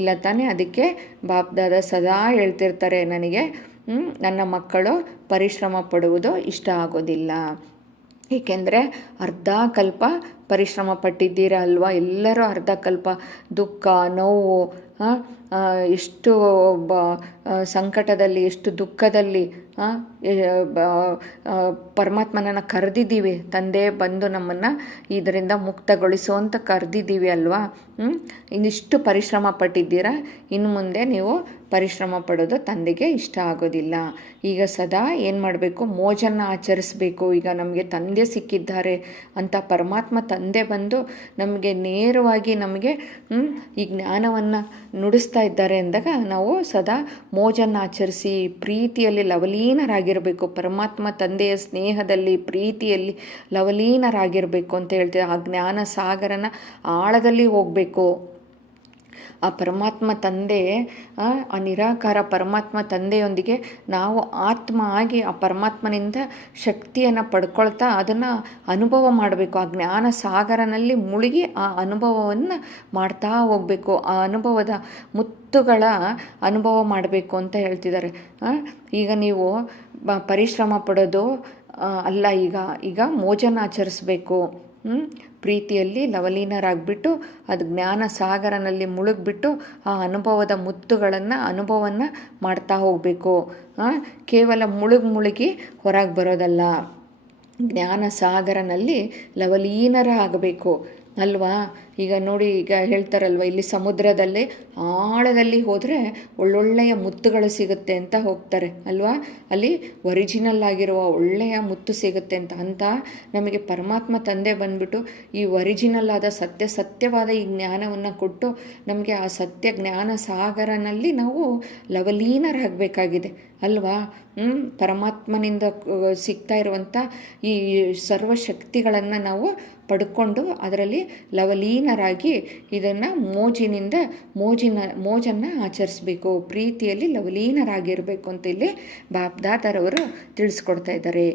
ಇಲ್ಲ ತಾನೇ. ಅದಕ್ಕೆ ಬಾಪ್ದಾದ ಸದಾ ಹೇಳ್ತಿರ್ತಾರೆ, ನನಗೆ ನನ್ನ ಮಕ್ಕಳು ಪರಿಶ್ರಮ ಪಡುವುದು ಇಷ್ಟ ಆಗೋದಿಲ್ಲ. ಏಕೆಂದರೆ ಅರ್ಧ ಕಲ್ಪ ಪರಿಶ್ರಮ ಪಟ್ಟಿದ್ದೀರ ಅಲ್ವಾ. ಎಲ್ಲರೂ ಅರ್ಧ ಕಲ್ಪ ದುಃಖ, ನೋವು, ಎಷ್ಟು ಸಂಕಟದಲ್ಲಿ, ಎಷ್ಟು ದುಃಖದಲ್ಲಿ ಪರಮಾತ್ಮನನ್ನು ಕರೆದಿದ್ದೀವಿ. ತಂದೆ ಬಂದು ನಮ್ಮನ್ನು ಇದರಿಂದ ಮುಕ್ತಗೊಳಿಸು ಅಂತ ಕರೆದಿದ್ದೀವಿ ಅಲ್ವಾ. ಇನ್ನಿಷ್ಟು ಪರಿಶ್ರಮ ಪಟ್ಟಿದ್ದೀರಾ. ಇನ್ನು ಮುಂದೆ ನೀವು ಪರಿಶ್ರಮ ಪಡೋದು ತಂದೆಗೆ ಇಷ್ಟ ಆಗೋದಿಲ್ಲ. ಈಗ ಸದಾ ಏನು ಮಾಡಬೇಕು, ಮೋಜನ್ನು ಆಚರಿಸಬೇಕು. ಈಗ ನಮಗೆ ತಂದೆ ಸಿಕ್ಕಿದ್ದಾರೆ ಅಂತ ಪರಮಾತ್ಮ ತಂದೆ ಬಂದು ನಮಗೆ ನೇರವಾಗಿ ನಮಗೆ ಈ ಜ್ಞಾನವನ್ನು ನುಡಿಸ್ತಾ ಇದ್ದಾರೆ ಅಂದಾಗ ನಾವು ಸದಾ ಮೋಜನ್ನು ಆಚರಿಸಿ ಪ್ರೀತಿಯಲ್ಲಿ ಲವಲೀನರಾಗಿರಬೇಕು. ಪರಮಾತ್ಮ ತಂದೆಯ ಸ್ನೇಹದಲ್ಲಿ, ಪ್ರೀತಿಯಲ್ಲಿ ಲವಲೀನರಾಗಿರಬೇಕು ಅಂತ ಹೇಳ್ತೀವಿ. ಆ ಜ್ಞಾನ ಸಾಗರನ ಆಳದಲ್ಲಿ ಹೋಗಬೇಕು. ಆ ಪರಮಾತ್ಮ ತಂದೆ, ಆ ನಿರಾಕಾರ ಪರಮಾತ್ಮ ತಂದೆಯೊಂದಿಗೆ ನಾವು ಆತ್ಮ ಆಗಿ ಆ ಪರಮಾತ್ಮನಿಂದ ಶಕ್ತಿಯನ್ನು ಪಡ್ಕೊಳ್ತಾ ಅದನ್ನು ಅನುಭವ ಮಾಡಬೇಕು. ಆ ಜ್ಞಾನ ಸಾಗರನಲ್ಲಿ ಮುಳುಗಿ ಆ ಅನುಭವವನ್ನು ಮಾಡ್ತಾ ಹೋಗಬೇಕು. ಆ ಅನುಭವದ ಮುತ್ತುಗಳ ಅನುಭವ ಮಾಡಬೇಕು ಅಂತ ಹೇಳ್ತಿದ್ದಾರೆ. ಈಗ ನೀವು ಪರಿಶ್ರಮ ಪಡೋದು ಅಲ್ಲ, ಈಗ ಮೋಜನ್ನು ಆಚರಿಸ್ಬೇಕು. ಪ್ರೀತಿಯಲ್ಲಿ ಲವಲೀನರಾಗಿಬಿಟ್ಟು ಅದು ಜ್ಞಾನ ಸಾಗರನಲ್ಲಿ ಮುಳುಗಿಬಿಟ್ಟು ಆ ಅನುಭವದ ಅನುಭವವನ್ನು ಮಾಡ್ತಾ ಹೋಗಬೇಕು. ಕೇವಲ ಮುಳುಗಿ ಹೊರಗೆ ಬರೋದಲ್ಲ, ಜ್ಞಾನ ಸಾಗರನಲ್ಲಿ ಲವಲೀನರಾಗಬೇಕು ಅಲ್ವಾ. ಈಗ ನೋಡಿ, ಈಗ ಹೇಳ್ತಾರಲ್ವ, ಇಲ್ಲಿ ಸಮುದ್ರದಲ್ಲಿ ಆಳದಲ್ಲಿ ಹೋದರೆ ಒಳ್ಳೊಳ್ಳೆಯ ಮುತ್ತುಗಳು ಸಿಗುತ್ತೆ ಅಂತ ಹೋಗ್ತಾರೆ ಅಲ್ವಾ. ಅಲ್ಲಿ ಒರಿಜಿನಲ್ ಆಗಿರುವ ಒಳ್ಳೆಯ ಮುತ್ತು ಸಿಗುತ್ತೆ ಅಂತ ನಮಗೆ ಪರಮಾತ್ಮ ತಂದೆ ಬಂದ್ಬಿಟ್ಟು ಈ ಒರಿಜಿನಲ್ ಆದ ಸತ್ಯವಾದ ಈ ಜ್ಞಾನವನ್ನು ಕೊಟ್ಟು ನಮಗೆ ಆ ಸತ್ಯ ಜ್ಞಾನ ಸಾಗರನಲ್ಲಿ ನಾವು ಲವಲೀನರಾಗಬೇಕಾಗಿದೆ ಅಲ್ವಾ. ಪರಮಾತ್ಮನಿಂದ ಸಿಗ್ತಾ ಇರುವಂಥ ಈ ಸರ್ವಶಕ್ತಿಗಳನ್ನು ನಾವು ಪಡ್ಕೊಂಡು ಅದರಲ್ಲಿ ಲವಲೀನರಾಗಿ ಇದನ್ನು ಮೋಜನ್ನು ಆಚರಿಸಬೇಕು. ಪ್ರೀತಿಯಲ್ಲಿ ಲವಲೀನರಾಗಿರಬೇಕು ಅಂತ ಇಲ್ಲಿ ಬಾಪ್ದಾದರವರು ತಿಳಿಸ್ಕೊಡ್ತಾ ಇದ್ದಾರೆ.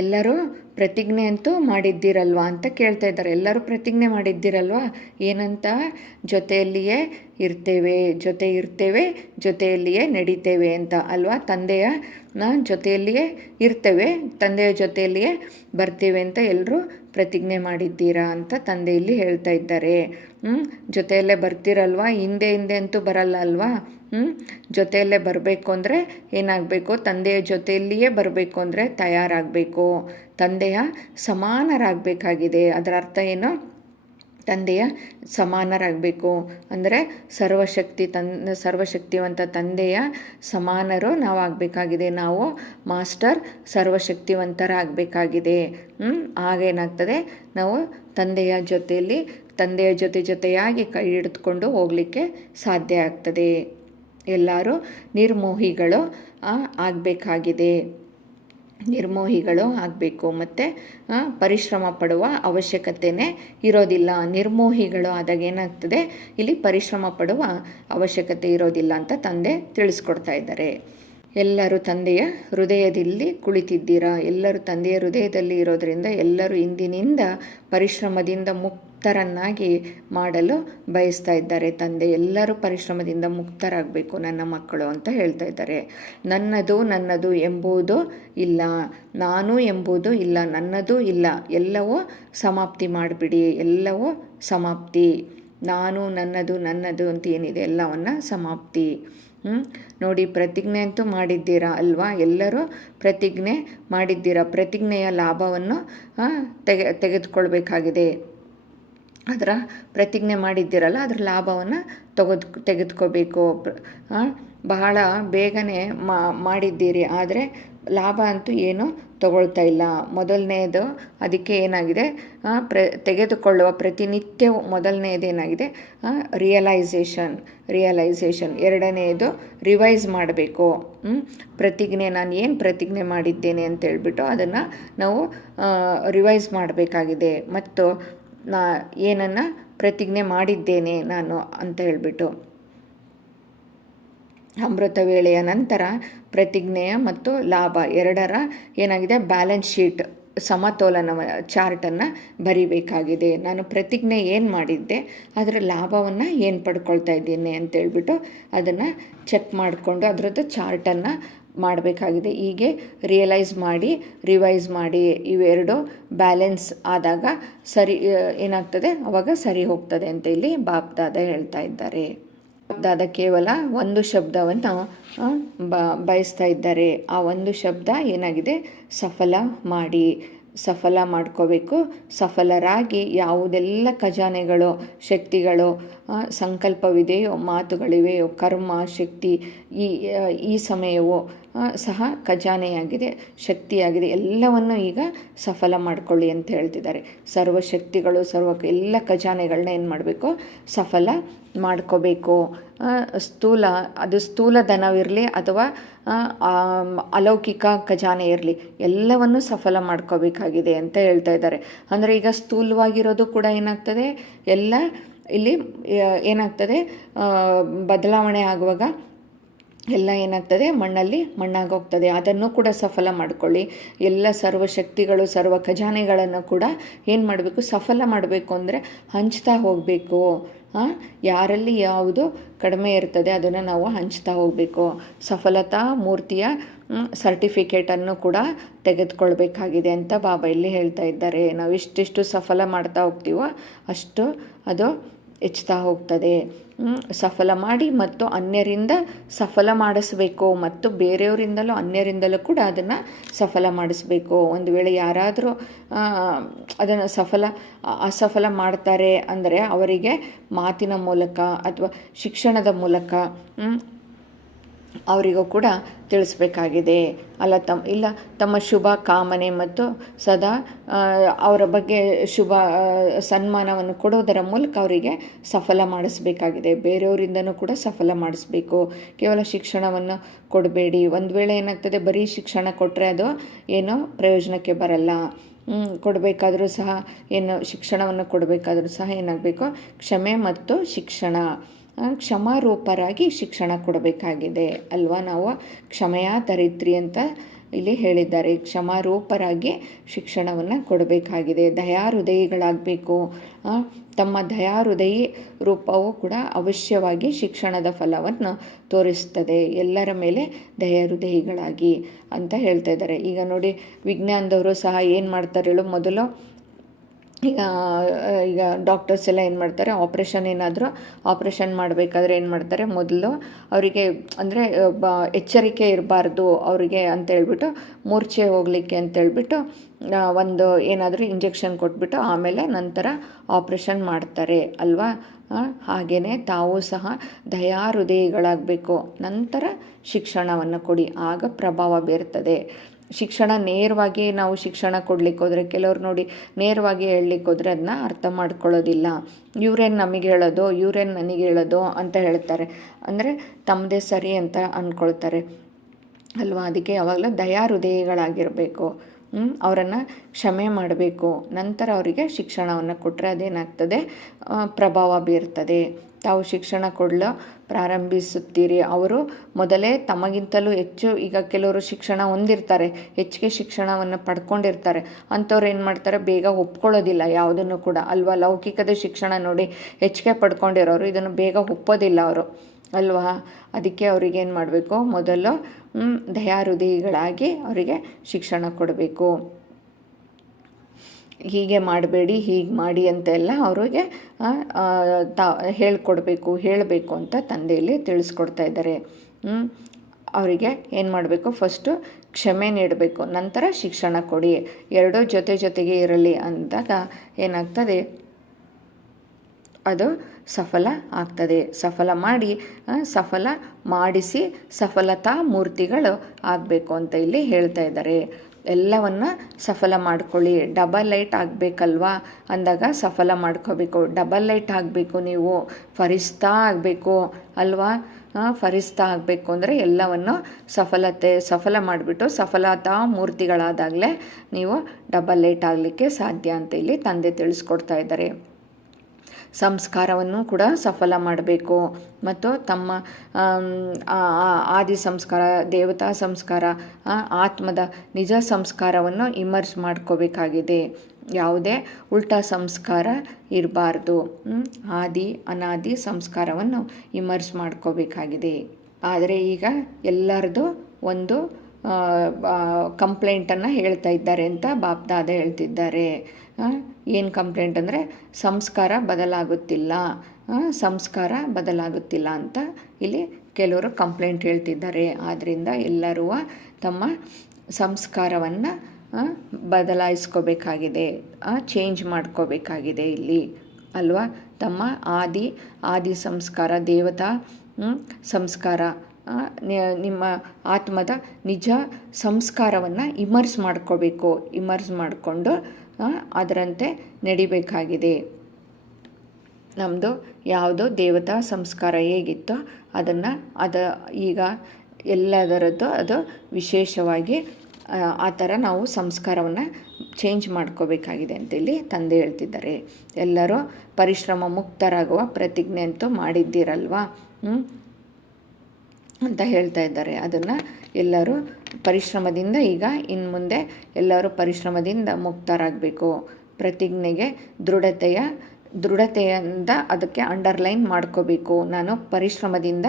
ಎಲ್ಲರೂ ಪ್ರತಿಜ್ಞೆ ಅಂತೂ ಮಾಡಿದ್ದೀರಲ್ವಾ ಅಂತ ಕೇಳ್ತಾ ಇದ್ದಾರೆ. ಎಲ್ಲರೂ ಪ್ರತಿಜ್ಞೆ ಮಾಡಿದ್ದೀರಲ್ವಾ, ಏನಂತ? ಜೊತೆಯಲ್ಲಿಯೇ ಇರ್ತೇವೆ, ಜೊತೆಯಲ್ಲಿಯೇ ನಡೀತೇವೆ ಅಂತ ಅಲ್ವಾ. ತಂದೆಯ ಜೊತೆಯಲ್ಲಿಯೇ ಇರ್ತೇವೆ, ತಂದೆಯ ಜೊತೆಯಲ್ಲಿಯೇ ಬರ್ತೇವೆ ಅಂತ ಎಲ್ಲರೂ ಪ್ರತಿಜ್ಞೆ ಮಾಡಿದ್ದೀರಾ ಅಂತ ತಂದೆಯಲ್ಲಿ ಹೇಳ್ತಾ ಇದ್ದಾರೆ. ಜೊತೆಯಲ್ಲೇ ಬರ್ತೀರಲ್ವಾ, ಹಿಂದೆ ಅಂತೂ ಬರಲ್ಲ ಅಲ್ವಾ. ಜೊತೆಯಲ್ಲೇ ಬರಬೇಕು ಅಂದರೆ ಏನಾಗಬೇಕು? ತಂದೆಯ ಜೊತೆಯಲ್ಲಿಯೇ ಬರಬೇಕು ಅಂದರೆ ತಯಾರಾಗಬೇಕು. ತಂದೆಯ ಸಮಾನರಾಗಬೇಕಾಗಿದೆ. ಅದರ ಅರ್ಥ ಏನು? ತಂದೆಯ ಸಮಾನರಾಗಬೇಕು ಅಂದರೆ ಸರ್ವಶಕ್ತಿವಂತ ತಂದೆಯ ಸಮಾನರು ನಾವು ಆಗಬೇಕಾಗಿದೆ. ನಾವು ಮಾಸ್ಟರ್ ಸರ್ವಶಕ್ತಿವಂತರಾಗಬೇಕಾಗಿದೆ. ಆಗೇನಾಗ್ತದೆ? ನಾವು ತಂದೆಯ ಜೊತೆಯಾಗಿ ಕೈ ಹಿಡಿದುಕೊಂಡು ಹೋಗಲಿಕ್ಕೆ ಸಾಧ್ಯ ಆಗ್ತದೆ. ಎಲ್ಲರೂ ನಿರ್ಮೋಹಿಗಳು ಆಗಬೇಕಾಗಿದೆ. ನಿರ್ಮೋಹಿಗಳು ಆಗಬೇಕು. ಮತ್ತು ಪರಿಶ್ರಮ ಪಡುವ ಅವಶ್ಯಕತೆಯೇ ಇರೋದಿಲ್ಲ. ನಿರ್ಮೋಹಿಗಳು ಆದಾಗ ಏನಾಗ್ತದೆ, ಇಲ್ಲಿ ಪರಿಶ್ರಮ ಪಡುವ ಅವಶ್ಯಕತೆ ಇರೋದಿಲ್ಲ ಅಂತ ತಂದೆ ತಿಳಿಸ್ಕೊಡ್ತಾ ಇದ್ದಾರೆ. ಎಲ್ಲರೂ ತಂದೆಯ ಹೃದಯದಲ್ಲಿ ಕುಳಿತಿದ್ದೀರಾ. ಎಲ್ಲರೂ ತಂದೆಯ ಹೃದಯದಲ್ಲಿ ಇರೋದರಿಂದ ಎಲ್ಲರೂ ಇಂದಿನಿಂದ ಪರಿಶ್ರಮದಿಂದ ಮುಕ್ತರನ್ನಾಗಿ ಮಾಡಲು ಬಯಸ್ತಾ ಇದ್ದಾರೆ. ತಂದೆ ಎಲ್ಲರೂ ಪರಿಶ್ರಮದಿಂದ ಮುಕ್ತರಾಗಬೇಕು ನನ್ನ ಮಕ್ಕಳು ಅಂತ ಹೇಳ್ತಾ ಇದ್ದಾರೆ. ನನ್ನದು ಎಂಬುದು ಇಲ್ಲ, ನಾನು ಎಂಬುದು ಇಲ್ಲ, ನನ್ನದು ಇಲ್ಲ, ಎಲ್ಲವೂ ಸಮಾಪ್ತಿ ಮಾಡಿಬಿಡಿ. ಎಲ್ಲವೂ ಸಮಾಪ್ತಿ. ನಾನು ನನ್ನದು ಅಂತ ಏನಿದೆ ಎಲ್ಲವನ್ನ ಸಮಾಪ್ತಿ. ನೋಡಿ, ಪ್ರತಿಜ್ಞೆ ಅಂತೂ ಮಾಡಿದ್ದೀರಾ ಅಲ್ವಾ? ಎಲ್ಲರೂ ಪ್ರತಿಜ್ಞೆ ಮಾಡಿದ್ದೀರಾ. ಪ್ರತಿಜ್ಞೆಯ ಲಾಭವನ್ನು ತೆಗೆದುಕೊಳ್ಬೇಕಾಗಿದೆ. ಅದರ ಪ್ರತಿಜ್ಞೆ ಮಾಡಿದ್ದೀರಲ್ಲ, ಅದರ ಲಾಭವನ್ನು ತೆಗೆದುಕೋಬೇಕು. ಬಹಳ ಬೇಗನೆ ಮಾಡಿದ್ದೀರಿ, ಆದರೆ ಲಾಭ ಅಂತೂ ಏನು ತಗೊಳ್ತಾ ಇಲ್ಲ. ಮೊದಲನೆಯದು ಅದಕ್ಕೆ ಏನಾಗಿದೆ, ತೆಗೆದುಕೊಳ್ಳುವ ಪ್ರತಿನಿತ್ಯವೂ ಮೊದಲನೆಯದೇನಾಗಿದೆ, ರಿಯಲೈಸೇಷನ್. ಎರಡನೆಯದು ರಿವೈಸ್ ಮಾಡಬೇಕು. ಪ್ರತಿಜ್ಞೆ, ನಾನು ಏನು ಪ್ರತಿಜ್ಞೆ ಮಾಡಿದ್ದೇನೆ ಅಂತೇಳ್ಬಿಟ್ಟು ಅದನ್ನು ನಾವು ರಿವೈಸ್ ಮಾಡಬೇಕಾಗಿದೆ. ಮತ್ತು ಏನನ್ನು ಪ್ರತಿಜ್ಞೆ ಮಾಡಿದ್ದೇನೆ ನಾನು ಅಂತ ಹೇಳ್ಬಿಟ್ಟು ಅಮೃತ ವೇಳೆಯ ನಂತರ ಪ್ರತಿಜ್ಞೆಯ ಮತ್ತು ಲಾಭ ಎರಡರ ಏನಾಗಿದೆ, ಬ್ಯಾಲೆನ್ಸ್ ಶೀಟ್, ಸಮತೋಲನ ಚಾರ್ಟನ್ನು ಬರಿಬೇಕಾಗಿದೆ. ನಾನು ಪ್ರತಿಜ್ಞೆ ಏನು ಮಾಡಿದ್ದೆ, ಅದರ ಲಾಭವನ್ನು ಏನು ಪಡ್ಕೊಳ್ತಾ ಇದ್ದೀನಿ ಅಂತೇಳ್ಬಿಟ್ಟು ಅದನ್ನು ಚೆಕ್ ಮಾಡಿಕೊಂಡು ಅದರದ್ದು ಚಾರ್ಟನ್ನು ಮಾಡಬೇಕಾಗಿದೆ. ಹೀಗೆ ರಿಯಲೈಸ್ ಮಾಡಿ, ರಿವೈಸ್ ಮಾಡಿ, ಇವೆರಡು ಬ್ಯಾಲೆನ್ಸ್ ಆದಾಗ ಸರಿ ಏನಾಗ್ತದೆ, ಅವಾಗ ಸರಿ ಹೋಗ್ತದೆ ಅಂತ ಇಲ್ಲಿ ಬಾಪ್ ದಾದಾ ಹೇಳ್ತಾ ಇದ್ದಾರೆ. ದಾದ ಕೇವಲ ಒಂದು ಶಬ್ದವನ್ನು ಬಯಸ್ತಾ ಇದ್ದಾರೆ. ಆ ಒಂದು ಶಬ್ದ ಏನಾಗಿದೆ, ಸಫಲ ಮಾಡ್ಕೋಬೇಕು. ಸಫಲರಾಗಿ ಯಾವುದೆಲ್ಲ ಖಜಾನೆಗಳು, ಶಕ್ತಿಗಳು, ಸಂಕಲ್ಪವಿದೆಯೋ, ಮಾತುಗಳಿವೆಯೋ, ಕರ್ಮ ಶಕ್ತಿ ಈ ಸಮಯವು ಸಹ ಖಜಾನೆಯಾಗಿದೆ, ಶಕ್ತಿಯಾಗಿದೆ, ಎಲ್ಲವನ್ನು ಈಗ ಸಫಲ ಮಾಡಿಕೊಳ್ಳಿ ಅಂತ ಹೇಳ್ತಿದ್ದಾರೆ. ಸರ್ವಶಕ್ತಿಗಳು, ಎಲ್ಲ ಖಜಾನೆಗಳನ್ನ ಏನು ಮಾಡಬೇಕು, ಸಫಲ ಮಾಡ್ಕೋಬೇಕು. ಸ್ಥೂಲ ಧನವಿರಲಿ ಅಥವಾ ಅಲೌಕಿಕ ಖಜಾನೆ ಇರಲಿ, ಎಲ್ಲವನ್ನು ಸಫಲ ಮಾಡ್ಕೋಬೇಕಾಗಿದೆ ಅಂತ ಹೇಳ್ತಾ ಇದ್ದಾರೆ. ಅಂದರೆ ಈಗ ಸ್ಥೂಲವಾಗಿರೋದು ಕೂಡ ಏನಾಗ್ತದೆ, ಎಲ್ಲ ಇಲ್ಲಿ ಏನಾಗ್ತದೆ, ಬದಲಾವಣೆ ಆಗುವಾಗ ಎಲ್ಲ ಏನಾಗ್ತದೆ, ಮಣ್ಣಾಗೋಗ್ತದೆ. ಅದನ್ನು ಕೂಡ ಸಫಲ ಮಾಡಿಕೊಳ್ಳಿ. ಎಲ್ಲ ಸರ್ವಶಕ್ತಿಗಳು, ಸರ್ವ ಖಜಾನೆಗಳನ್ನು ಕೂಡ ಏನು ಮಾಡಬೇಕು, ಸಫಲ ಮಾಡಬೇಕು ಅಂದರೆ ಹಂಚ್ತಾ ಹೋಗಬೇಕು. ಯಾರಲ್ಲಿ ಯಾವುದು ಕಡಿಮೆ ಇರ್ತದೆ ಅದನ್ನು ನಾವು ಹಂಚ್ತಾ ಹೋಗಬೇಕು. ಸಫಲತಾ ಮೂರ್ತಿಯ ಸರ್ಟಿಫಿಕೇಟನ್ನು ಕೂಡ ತೆಗೆದುಕೊಳ್ಬೇಕಾಗಿದೆ ಅಂತ ಬಾಬಾ ಇಲ್ಲಿ ಹೇಳ್ತಾ ಇದ್ದಾರೆ. ನಾವು ಇಷ್ಟಿಷ್ಟು ಸಫಲ ಮಾಡ್ತಾ ಹೋಗ್ತೀವೋ ಅಷ್ಟು ಅದು ಹೆಚ್ಚುತ್ತಾ ಹೋಗ್ತದೆ. ಸಫಲ ಮಾಡಿ ಮತ್ತು ಅನ್ಯರಿಂದ ಸಫಲ ಮಾಡಿಸ್ಬೇಕು, ಮತ್ತು ಬೇರೆಯವರಿಂದಲೂ ಅನ್ಯರಿಂದಲೂ ಕೂಡ ಅದನ್ನು ಸಫಲ ಮಾಡಿಸ್ಬೇಕು. ಒಂದು ವೇಳೆ ಯಾರಾದರೂ ಅದನ್ನು ಅಸಫಲ ಮಾಡ್ತಾರೆ ಅಂದರೆ ಅವರಿಗೆ ಮಾತಿನ ಮೂಲಕ ಅಥವಾ ಶಿಕ್ಷಣದ ಮೂಲಕ ಅವರಿಗೂ ಕೂಡ ತಿಳಿಸ್ಬೇಕಾಗಿದೆ. ತಮ್ಮ ಶುಭ ಕಾಮನೆ ಮತ್ತು ಸದಾ ಅವರ ಬಗ್ಗೆ ಶುಭ ಸನ್ಮಾನವನ್ನು ಕೊಡೋದರ ಮೂಲಕ ಅವರಿಗೆ ಸಫಲ ಮಾಡಿಸ್ಬೇಕಾಗಿದೆ. ಬೇರೆಯವರಿಂದನೂ ಕೂಡ ಸಫಲ ಮಾಡಿಸ್ಬೇಕು. ಕೇವಲ ಶಿಕ್ಷಣವನ್ನು ಕೊಡಬೇಡಿ. ಒಂದು ವೇಳೆ ಏನಾಗ್ತದೆ, ಬರೀ ಶಿಕ್ಷಣ ಕೊಟ್ಟರೆ ಅದು ಏನೋ ಪ್ರಯೋಜನಕ್ಕೆ ಬರಲ್ಲ. ಕೊಡಬೇಕಾದ್ರೂ ಸಹ ಶಿಕ್ಷಣವನ್ನು ಕೊಡಬೇಕಾದ್ರೂ ಸಹ ಏನಾಗಬೇಕು, ಕ್ಷಮೆ ಮತ್ತು ಶಿಕ್ಷಣ, ಕ್ಷಮಾರೂಪರಾಗಿ ಶಿಕ್ಷಣ ಕೊಡಬೇಕಾಗಿದೆ ಅಲ್ವಾ. ನಾವು ಕ್ಷಮೆಯ ಧರಿತ್ರಿ ಅಂತ ಇಲ್ಲಿ ಹೇಳಿದ್ದಾರೆ. ಕ್ಷಮಾರೂಪರಾಗಿ ಶಿಕ್ಷಣವನ್ನು ಕೊಡಬೇಕಾಗಿದೆ. ದಯಾಹೃದಯಿಗಳಾಗಬೇಕು. ತಮ್ಮ ದಯಾಹೃದಯಿ ರೂಪವು ಕೂಡ ಅವಶ್ಯವಾಗಿ ಶಿಕ್ಷಣದ ಫಲವನ್ನು ತೋರಿಸ್ತದೆ. ಎಲ್ಲರ ಮೇಲೆ ದಯಾಹೃದಯಿಗಳಾಗಿ ಅಂತ ಹೇಳ್ತಾ ಇದ್ದಾರೆ. ಈಗ ನೋಡಿ, ವಿಜ್ಞಾನದವರು ಸಹ ಏನು ಮಾಡ್ತಾರೆ ಹೇಳು, ಮೊದಲು ಈಗ ಡಾಕ್ಟರ್ಸ್ ಎಲ್ಲ ಏನು ಮಾಡ್ತಾರೆ, ಆಪ್ರೇಷನ್ ಮಾಡಬೇಕಾದ್ರೆ ಏನು ಮಾಡ್ತಾರೆ, ಮೊದಲು ಅವರಿಗೆ ಅಂದರೆ ಎಚ್ಚರಿಕೆ ಇರಬಾರ್ದು ಅವರಿಗೆ ಅಂತ ಹೇಳ್ಬಿಟ್ಟು, ಮೂರ್ಛೆ ಹೋಗಲಿಕ್ಕೆ ಅಂತೇಳ್ಬಿಟ್ಟು ಒಂದು ಏನಾದರೂ ಇಂಜೆಕ್ಷನ್ ಕೊಟ್ಬಿಟ್ಟು ಆಮೇಲೆ ನಂತರ ಆಪ್ರೇಷನ್ ಮಾಡ್ತಾರೆ ಅಲ್ವಾ. ಹಾಗೆಯೇ ತಾವು ಸಹ ದಯಾಹೃದಯಿಗಳಾಗಬೇಕು. ನಂತರ ಶಿಕ್ಷಣವನ್ನು ಕೊಡಿ, ಆಗ ಪ್ರಭಾವ ಬೀರ್ತದೆ. ಶಿಕ್ಷಣ ನೇರವಾಗಿ ನಾವು ಶಿಕ್ಷಣ ಕೊಡ್ಲಿಕ್ಕೆ ಹೋದರೆ, ಕೆಲವ್ರು ನೋಡಿ ನೇರವಾಗಿ ಹೇಳಲಿಕ್ಕೆ ಹೋದರೆ ಅದನ್ನ ಅರ್ಥ ಮಾಡ್ಕೊಳ್ಳೋದಿಲ್ಲ. ಇವರೇನು ನಮಗೆ ಹೇಳೋದು, ಇವರೇನು ನನಗೆ ಹೇಳೋದು ಅಂತ ಹೇಳ್ತಾರೆ. ಅಂದರೆ ತಮ್ಮದೇ ಸರಿ ಅಂತ ಅಂದ್ಕೊಳ್ತಾರೆ. ಅಲ್ವಾ. ಅದಕ್ಕೆ ಯಾವಾಗಲೂ ದಯಾಹೃದಯಿಗಳಾಗಿರಬೇಕು. ಅವರನ್ನು ಕ್ಷಮೆ ಮಾಡಬೇಕು. ನಂತರ ಅವರಿಗೆ ಶಿಕ್ಷಣವನ್ನು ಕೊಟ್ಟರೆ ಅದೇನಾಗ್ತದೆ, ಪ್ರಭಾವ ಬೀರ್ತದೆ. ತಾವು ಶಿಕ್ಷಣ ಕೊಡಲು ಪ್ರಾರಂಭಿಸುತ್ತೀರಿ. ಅವರು ಮೊದಲೇ ತಮಗಿಂತಲೂ ಹೆಚ್ಚು, ಈಗ ಕೆಲವರು ಶಿಕ್ಷಣ ಹೊಂದಿರ್ತಾರೆ, ಹೆಚ್ಚಿಗೆ ಶಿಕ್ಷಣವನ್ನು ಪಡ್ಕೊಂಡಿರ್ತಾರೆ. ಅಂಥವ್ರು ಏನು ಮಾಡ್ತಾರೆ, ಬೇಗ ಒಪ್ಕೊಳ್ಳೋದಿಲ್ಲ ಯಾವುದನ್ನು ಕೂಡ, ಅಲ್ವಾ. ಲೌಕಿಕದ ಶಿಕ್ಷಣ ನೋಡಿ ಹೆಚ್ಚಿಗೆ ಪಡ್ಕೊಂಡಿರೋರು ಇದನ್ನು ಬೇಗ ಒಪ್ಪೋದಿಲ್ಲ ಅವರು, ಅಲ್ವಾ. ಅದಕ್ಕೆ ಅವ್ರಿಗೇನು ಮಾಡಬೇಕು, ಮೊದಲು ದಯಾಹೃದಯಿಗಳಾಗಿ ಅವರಿಗೆ ಶಿಕ್ಷಣ ಕೊಡಬೇಕು. ಹೀಗೆ ಮಾಡಬೇಡಿ, ಹೀಗೆ ಮಾಡಿ ಅಂತೆಲ್ಲ ಅವರಿಗೆ ಹೇಳಬೇಕು ಅಂತ ತಂದೆಯಲ್ಲಿ ತಿಳಿಸ್ಕೊಡ್ತಾ ಇದ್ದಾರೆ. ಅವರಿಗೆ ಏನು ಮಾಡಬೇಕು, ಫಸ್ಟು ಕ್ಷಮೆ ನೀಡಬೇಕು, ನಂತರ ಶಿಕ್ಷಣ ಕೊಡಿ. ಎರಡೂ ಜೊತೆಗೆ ಇರಲಿ ಅಂದಾಗ ಏನಾಗ್ತದೆ, ಅದು ಸಫಲ ಆಗ್ತದೆ. ಸಫಲ ಮಾಡಿಸಿ ಸಫಲತಾ ಮೂರ್ತಿಗಳು ಆಗಬೇಕು ಅಂತ ಇಲ್ಲಿ ಹೇಳ್ತಾ ಇದ್ದಾರೆ. ಎಲ್ಲವನ್ನ ಸಫಲ ಮಾಡ್ಕೊಳ್ಳಿ. ಡಬಲ್ ಲೈಟ್ ಆಗಬೇಕಲ್ವಾ ಅಂದಾಗ ಸಫಲ ಮಾಡ್ಕೋಬೇಕು. ಡಬಲ್ ಲೈಟ್ ಆಗಬೇಕು, ನೀವು ಫರಿಸ್ತಾ ಆಗಬೇಕು ಅಲ್ವಾ. ಫರಿಸ್ತಾ ಆಗಬೇಕು ಅಂದರೆ ಎಲ್ಲವನ್ನು ಸಫಲ ಮಾಡಿಬಿಟ್ಟು ಸಫಲತಾ ಮೂರ್ತಿಗಳಾದಾಗಲೇ ನೀವು ಡಬಲ್ ಲೈಟ್ ಆಗಲಿಕ್ಕೆ ಸಾಧ್ಯ ಅಂತ ಇಲ್ಲಿ ತಂದೆ ತಿಳಿಸ್ಕೊಡ್ತಾ ಇದ್ದಾರೆ. ಸಂಸ್ಕಾರವನ್ನು ಕೂಡ ಸಫಲ ಮಾಡಬೇಕು ಮತ್ತು ತಮ್ಮ ಆದಿ ಸಂಸ್ಕಾರ, ದೇವತಾ ಸಂಸ್ಕಾರ, ಆತ್ಮದ ನಿಜ ಸಂಸ್ಕಾರವನ್ನು ಇಮರ್ಜ್ ಮಾಡ್ಕೋಬೇಕಾಗಿದೆ. ಯಾವುದೇ ಉಲ್ಟಾ ಸಂಸ್ಕಾರ ಇರಬಾರ್ದು. ಆದಿ ಅನಾದಿ ಸಂಸ್ಕಾರವನ್ನು ಇಮರ್ಜ್ ಮಾಡ್ಕೋಬೇಕಾಗಿದೆ. ಆದರೆ ಈಗ ಎಲ್ಲರದು ಒಂದು ಕಂಪ್ಲೇಂಟನ್ನು ಹೇಳ್ತಾ ಇದ್ದಾರೆ ಅಂತ ಬಾಪ್ದಾದ ಹೇಳ್ತಿದ್ದಾರೆ. ಏನು ಕಂಪ್ಲೇಂಟ್ ಅಂದರೆ ಸಂಸ್ಕಾರ ಬದಲಾಗುತ್ತಿಲ್ಲ ಅಂತ ಇಲ್ಲಿ ಕೆಲವರು ಕಂಪ್ಲೇಂಟ್ ಹೇಳ್ತಿದ್ದಾರೆ. ಆದ್ದರಿಂದ ಎಲ್ಲರೂ ತಮ್ಮ ಸಂಸ್ಕಾರವನ್ನು ಬದಲಾಯಿಸ್ಕೋಬೇಕಾಗಿದೆ, ಚೇಂಜ್ ಮಾಡ್ಕೋಬೇಕಾಗಿದೆ ಇಲ್ಲಿ, ಅಲ್ವಾ. ತಮ್ಮ ಆದಿ ಸಂಸ್ಕಾರ, ದೇವತಾ ಸಂಸ್ಕಾರ, ನಿಮ್ಮ ಆತ್ಮದ ನಿಜ ಸಂಸ್ಕಾರವನ್ನು ಇಮರ್ಜ್ ಮಾಡಿಕೊಂಡು ಅದರಂತೆ ನಡಿಬೇಕಾಗಿದೆ. ನಮ್ಮದು ಯಾವುದೋ ದೇವತಾ ಸಂಸ್ಕಾರ ಹೇಗಿತ್ತೋ ಈಗ ಎಲ್ಲದರದ್ದು ಅದು ವಿಶೇಷವಾಗಿ ಆ ಥರ ನಾವು ಸಂಸ್ಕಾರವನ್ನು ಚೇಂಜ್ ಮಾಡ್ಕೋಬೇಕಾಗಿದೆ ಅಂತೇಳಿ ತಂದೆ ಹೇಳ್ತಿದ್ದಾರೆ. ಎಲ್ಲರೂ ಪರಿಶ್ರಮ ಮುಕ್ತರಾಗುವ ಪ್ರತಿಜ್ಞೆ ಅಂತೂ ಮಾಡಿದ್ದೀರಲ್ವಾ ಅಂತ ಹೇಳ್ತಾ ಇದ್ದಾರೆ. ಅದನ್ನು ಎಲ್ಲರೂ ಪರಿಶ್ರಮದಿಂದ ಈಗ ಇನ್ನು ಮುಂದೆ ಎಲ್ಲರೂ ಪರಿಶ್ರಮದಿಂದ ಮುಕ್ತರಾಗಬೇಕು. ಪ್ರತಿಜ್ಞೆಗೆ ದೃಢತೆಯಿಂದ ಅದಕ್ಕೆ ಅಂಡರ್ಲೈನ್ ಮಾಡ್ಕೋಬೇಕು. ನಾನು ಪರಿಶ್ರಮದಿಂದ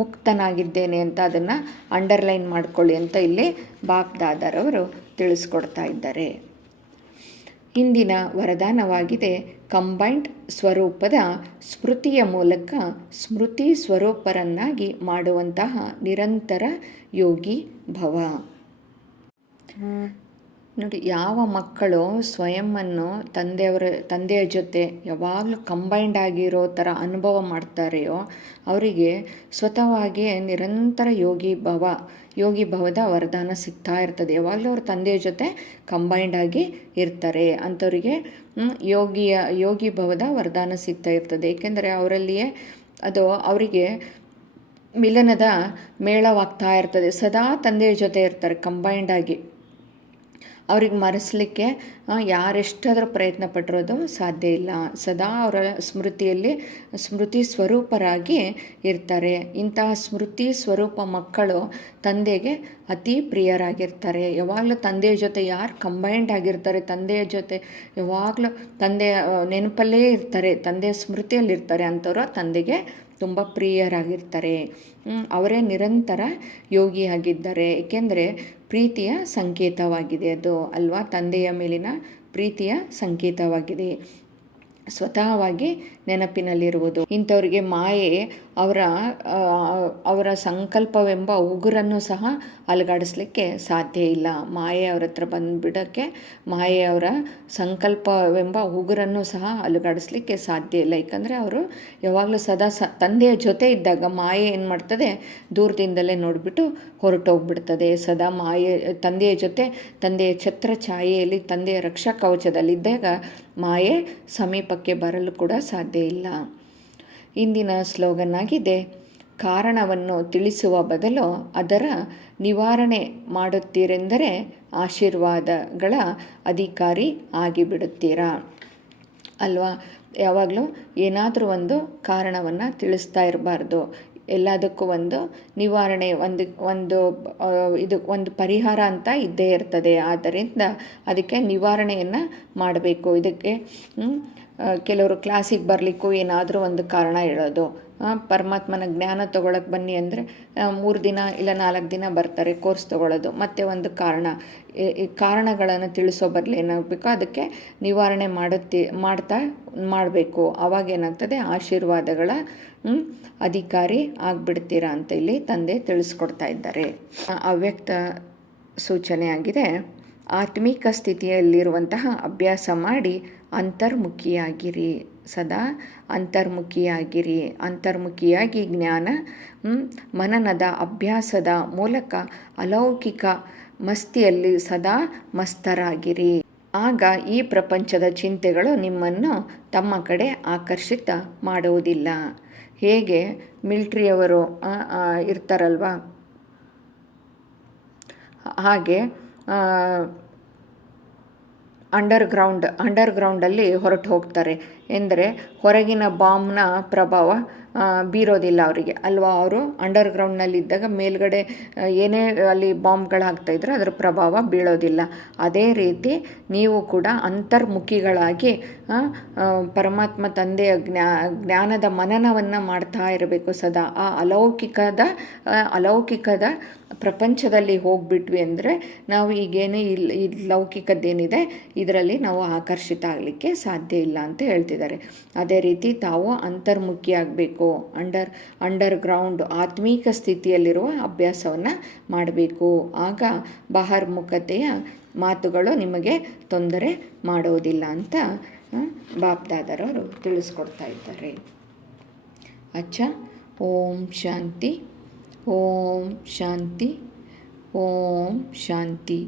ಮುಕ್ತನಾಗಿದ್ದೇನೆ ಅಂತ ಅದನ್ನು ಅಂಡರ್ಲೈನ್ ಮಾಡ್ಕೊಳ್ಳಿ ಅಂತ ಇಲ್ಲಿ ಬಾಪ್ ದಾದಾರವರು ತಿಳಿಸ್ಕೊಡ್ತಾ ಇದ್ದಾರೆ. ಇಂದಿನ ವರದಾನವಾಗಿದೆ, ಕಂಬೈನ್ಡ್ ಸ್ವರೂಪದ ಸ್ಮೃತಿಯ ಮೂಲಕ ಸ್ಮೃತಿ ಸ್ವರೂಪರನ್ನಾಗಿ ಮಾಡುವಂತಹ ನಿರಂತರ ಯೋಗಿ ಭವ. ನೋಡಿ, ಯಾವ ಮಕ್ಕಳು ಸ್ವಯಂವನ್ನು ತಂದೆಯ ಜೊತೆ ಯಾವಾಗಲೂ ಕಂಬೈಂಡ್ ಆಗಿರೋ ಥರ ಅನುಭವ ಮಾಡ್ತಾರೆಯೋ ಅವರಿಗೆ ಸ್ವತಃವಾಗಿ ನಿರಂತರ ಯೋಗಿ ಭವದ ವರದಾನ ಸಿಗ್ತಾ ಇರ್ತದೆ. ಯಾವಾಗಲೂ ಅವ್ರ ತಂದೆಯ ಜೊತೆ ಕಂಬೈಂಡ್ ಆಗಿ ಇರ್ತಾರೆ. ಅಂಥವರಿಗೆ ಯೋಗಿ ಭವದ ವರದಾನ ಸಿಗ್ತಾ ಇರ್ತದೆ. ಏಕೆಂದರೆ ಅವರಲ್ಲಿಯೇ ಅದು ಅವರಿಗೆ ಮಿಲನದ ಮೇಳವಾಗ್ತಾ ಇರ್ತದೆ. ಸದಾ ತಂದೆಯ ಜೊತೆ ಇರ್ತಾರೆ ಕಂಬೈಂಡ್ ಆಗಿ. ಅವ್ರಿಗೆ ಮರೆಸಲಿಕ್ಕೆ ಯಾರೆಷ್ಟಾದರೂ ಪ್ರಯತ್ನ ಪಟ್ಟಿರೋದು ಸಾಧ್ಯ ಇಲ್ಲ. ಸದಾ ಅವರ ಸ್ಮೃತಿ ಸ್ವರೂಪರಾಗಿ ಇರ್ತಾರೆ. ಇಂತಹ ಸ್ಮೃತಿ ಸ್ವರೂಪ ಮಕ್ಕಳು ತಂದೆಗೆ ಅತಿ ಪ್ರಿಯರಾಗಿರ್ತಾರೆ. ಯಾವಾಗಲೂ ತಂದೆಯ ಜೊತೆ ಯಾರು ಕಂಬೈಂಡ್ ಆಗಿರ್ತಾರೆ, ತಂದೆಯ ಜೊತೆ ಯಾವಾಗಲೂ ತಂದೆಯ ನೆನಪಲ್ಲೇ ಇರ್ತಾರೆ, ತಂದೆಯ ಸ್ಮೃತಿಯಲ್ಲಿರ್ತಾರೆ, ಅಂಥವ್ರು ತಂದೆಗೆ ತುಂಬ ಪ್ರಿಯರಾಗಿರ್ತಾರೆ. ಅವರೇ ನಿರಂತರ ಯೋಗಿಯಾಗಿದ್ದಾರೆ. ಏಕೆಂದರೆ ಪ್ರೀತಿಯ ಸಂಕೇತವಾಗಿದೆ ಅದು, ಅಲ್ವಾ. ತಂದೆಯ ಮೇಲಿನ ಪ್ರೀತಿಯ ಸಂಕೇತವಾಗಿದೆ, ಸ್ವತಃವಾಗಿ ನೆನಪಿನಲ್ಲಿರುವುದು. ಇಂಥವರಿಗೆ ಮಾಯೆ ಅವರ ಸಂಕಲ್ಪವೆಂಬ ಉಗುರನ್ನು ಸಹ ಅಲುಗಾಡಿಸ್ಲಿಕ್ಕೆ ಸಾಧ್ಯ ಇಲ್ಲ. ಮಾಯೆ ಅವ್ರ ಹತ್ರ ಬಂದುಬಿಡೋಕ್ಕೆ ಮಾಯೆಯವರ ಸಂಕಲ್ಪವೆಂಬ ಉಗುರನ್ನು ಸಹ ಅಲುಗಾಡಿಸ್ಲಿಕ್ಕೆ ಸಾಧ್ಯ ಇಲ್ಲ. ಯಾಕಂದರೆ ಅವರು ಯಾವಾಗಲೂ ಸದಾ ತಂದೆಯ ಜೊತೆ ಇದ್ದಾಗ ಮಾಯೆ ಏನು ಮಾಡ್ತದೆ, ದೂರದಿಂದಲೇ ನೋಡಿಬಿಟ್ಟು ಹೊರಟೋಗ್ಬಿಡ್ತದೆ. ಸದಾ ತಂದೆಯ ಜೊತೆ, ತಂದೆಯ ಛತ್ರ ಛಾಯೆಯಲ್ಲಿ, ತಂದೆಯ ರಕ್ಷಾ ಕವಚದಲ್ಲಿದ್ದಾಗ ಮಾಯೆ ಸಮೀಪಕ್ಕೆ ಬರಲು ಕೂಡ ಸಾಧ್ಯ ಇಲ್ಲ. ಇಂದಿನ ಸ್ಲೋಗನ್ ಆಗಿದೆ, ಕಾರಣವನ್ನು ತಿಳಿಸುವ ಬದಲು ಅದರ ನಿವಾರಣೆ ಮಾಡುತ್ತೀರೆಂದರೆ ಆಶೀರ್ವಾದಗಳ ಅಧಿಕಾರಿ ಆಗಿಬಿಡುತ್ತೀರಾ ಅಲ್ವಾ. ಯಾವಾಗಲೂ ಏನಾದರೂ ಒಂದು ಕಾರಣವನ್ನು ತಿಳಿಸ್ತಾ ಇರಬಾರ್ದು. ಎಲ್ಲದಕ್ಕೂ ಒಂದು ನಿವಾರಣೆ, ಒಂದು ಪರಿಹಾರ ಅಂತ ಇದ್ದೇ ಇರ್ತದೆ. ಆದ್ದರಿಂದ ಅದಕ್ಕೆ ನಿವಾರಣೆಯನ್ನು ಮಾಡಬೇಕು. ಇದಕ್ಕೆ ಕೆಲವರು ಕ್ಲಾಸಿಗೆ ಬರಲಿಕ್ಕೂ ಏನಾದರೂ ಒಂದು ಕಾರಣ ಹೇಳೋದು. ಪರಮಾತ್ಮನ ಜ್ಞಾನ ತೊಗೊಳಕ್ಕೆ ಬನ್ನಿ ಅಂದರೆ 3 ದಿನ ಇಲ್ಲ 4 ದಿನ ಬರ್ತಾರೆ ಕೋರ್ಸ್ ತೊಗೊಳ್ಳೋದು. ಮತ್ತು ಒಂದು ಕಾರಣ, ಈ ಕಾರಣಗಳನ್ನು ತಿಳಿಸೋ ಬದಲು ಏನಾಗಬೇಕು, ಅದಕ್ಕೆ ನಿವಾರಣೆ ಮಾಡಬೇಕು. ಆವಾಗ ಏನಾಗ್ತದೆ, ಆಶೀರ್ವಾದಗಳ ಅಧಿಕಾರಿ ಆಗಿಬಿಡ್ತೀರಾ ಅಂತ ಇಲ್ಲಿ ತಂದೆ ತಿಳಿಸ್ಕೊಡ್ತಾ ಇದ್ದಾರೆ. ಅವ್ಯಕ್ತ ಸೂಚನೆಯಾಗಿದೆ. ಆತ್ಮಿಕ ಸ್ಥಿತಿಯಲ್ಲಿರುವಂತಹ ಅಭ್ಯಾಸ ಮಾಡಿ ಅಂತರ್ಮುಖಿಯಾಗಿರಿ. ಸದಾ ಅಂತರ್ಮುಖಿಯಾಗಿ ಜ್ಞಾನ ಮನನದ ಅಭ್ಯಾಸದ ಮೂಲಕ ಅಲೌಕಿಕ ಮಸ್ತಿಯಲ್ಲಿ ಸದಾ ಮಸ್ತರಾಗಿರಿ. ಆಗ ಈ ಪ್ರಪಂಚದ ಚಿಂತೆಗಳು ನಿಮ್ಮನ್ನು ತಮ್ಮ ಕಡೆ ಆಕರ್ಷಿತ ಮಾಡುವುದಿಲ್ಲ. ಹೇಗೆ ಮಿಲ್ಟ್ರಿಯವರು ಇರ್ತಾರಲ್ವ, ಹಾಗೆ ಅಂಡರ್ಗ್ರೌಂಡಲ್ಲಿ ಹೊರಟು ಹೋಗ್ತಾರೆ. ಎಂದರೆ ಹೊರಗಿನ ಬಾಂಬ್ನ ಪ್ರಭಾವ ಬೀರೋದಿಲ್ಲ ಅವರಿಗೆ ಅಲ್ವಾ. ಅವರು ಅಂಡರ್ಗ್ರೌಂಡ್ನಲ್ಲಿದ್ದಾಗ ಮೇಲ್ಗಡೆ ಏನೇ ಅಲ್ಲಿ ಬಾಂಬ್ಗಳಾಗ್ತಾಯಿದ್ರು ಅದರ ಪ್ರಭಾವ ಬೀಳೋದಿಲ್ಲ. ಅದೇ ರೀತಿ ನೀವು ಕೂಡ ಅಂತರ್ಮುಖಿಗಳಾಗಿ ಪರಮಾತ್ಮ ತಂದೆಯ ಜ್ಞಾನದ ಮನನವನ್ನು ಮಾಡ್ತಾ ಇರಬೇಕು ಸದಾ. ಆ ಅಲೌಕಿಕದ ಪ್ರಪಂಚದಲ್ಲಿ ಹೋಗ್ಬಿಟ್ವಿ ಅಂದರೆ ನಾವು ಈಗೇನು ಈ ಲೌಕಿಕದ್ದೇನಿದೆ ಇದರಲ್ಲಿ ನಾವು ಆಕರ್ಷಿತ ಆಗಲಿಕ್ಕೆ ಸಾಧ್ಯ ಇಲ್ಲ ಅಂತ ಹೇಳ್ತಿದ್ದಾರೆ. ಅದೇ ರೀತಿ ತಾವು ಅಂತರ್ಮುಖಿಯಾಗಬೇಕು. ಅಂಡರ್ಗ್ರೌಂಡ್ ಆತ್ಮೀಕ ಸ್ಥಿತಿಯಲ್ಲಿರುವ ಅಭ್ಯಾಸವನ್ನು ಮಾಡಬೇಕು. ಆಗ ಬಹಿರ್ಮುಖತೆಯ ಮಾತುಗಳು ನಿಮಗೆ ತೊಂದರೆ ಮಾಡೋದಿಲ್ಲ ಅಂತ ಬಾಪ್ದಾದರವರು ತಿಳಿಸ್ಕೊಡ್ತಾ ಇದ್ದಾರೆ. ಅಚ್ಚಾ. ಓಂ ಶಾಂತಿ, ಓಂ ಶಾಂತಿ, ಓಂ ಶಾಂತಿ.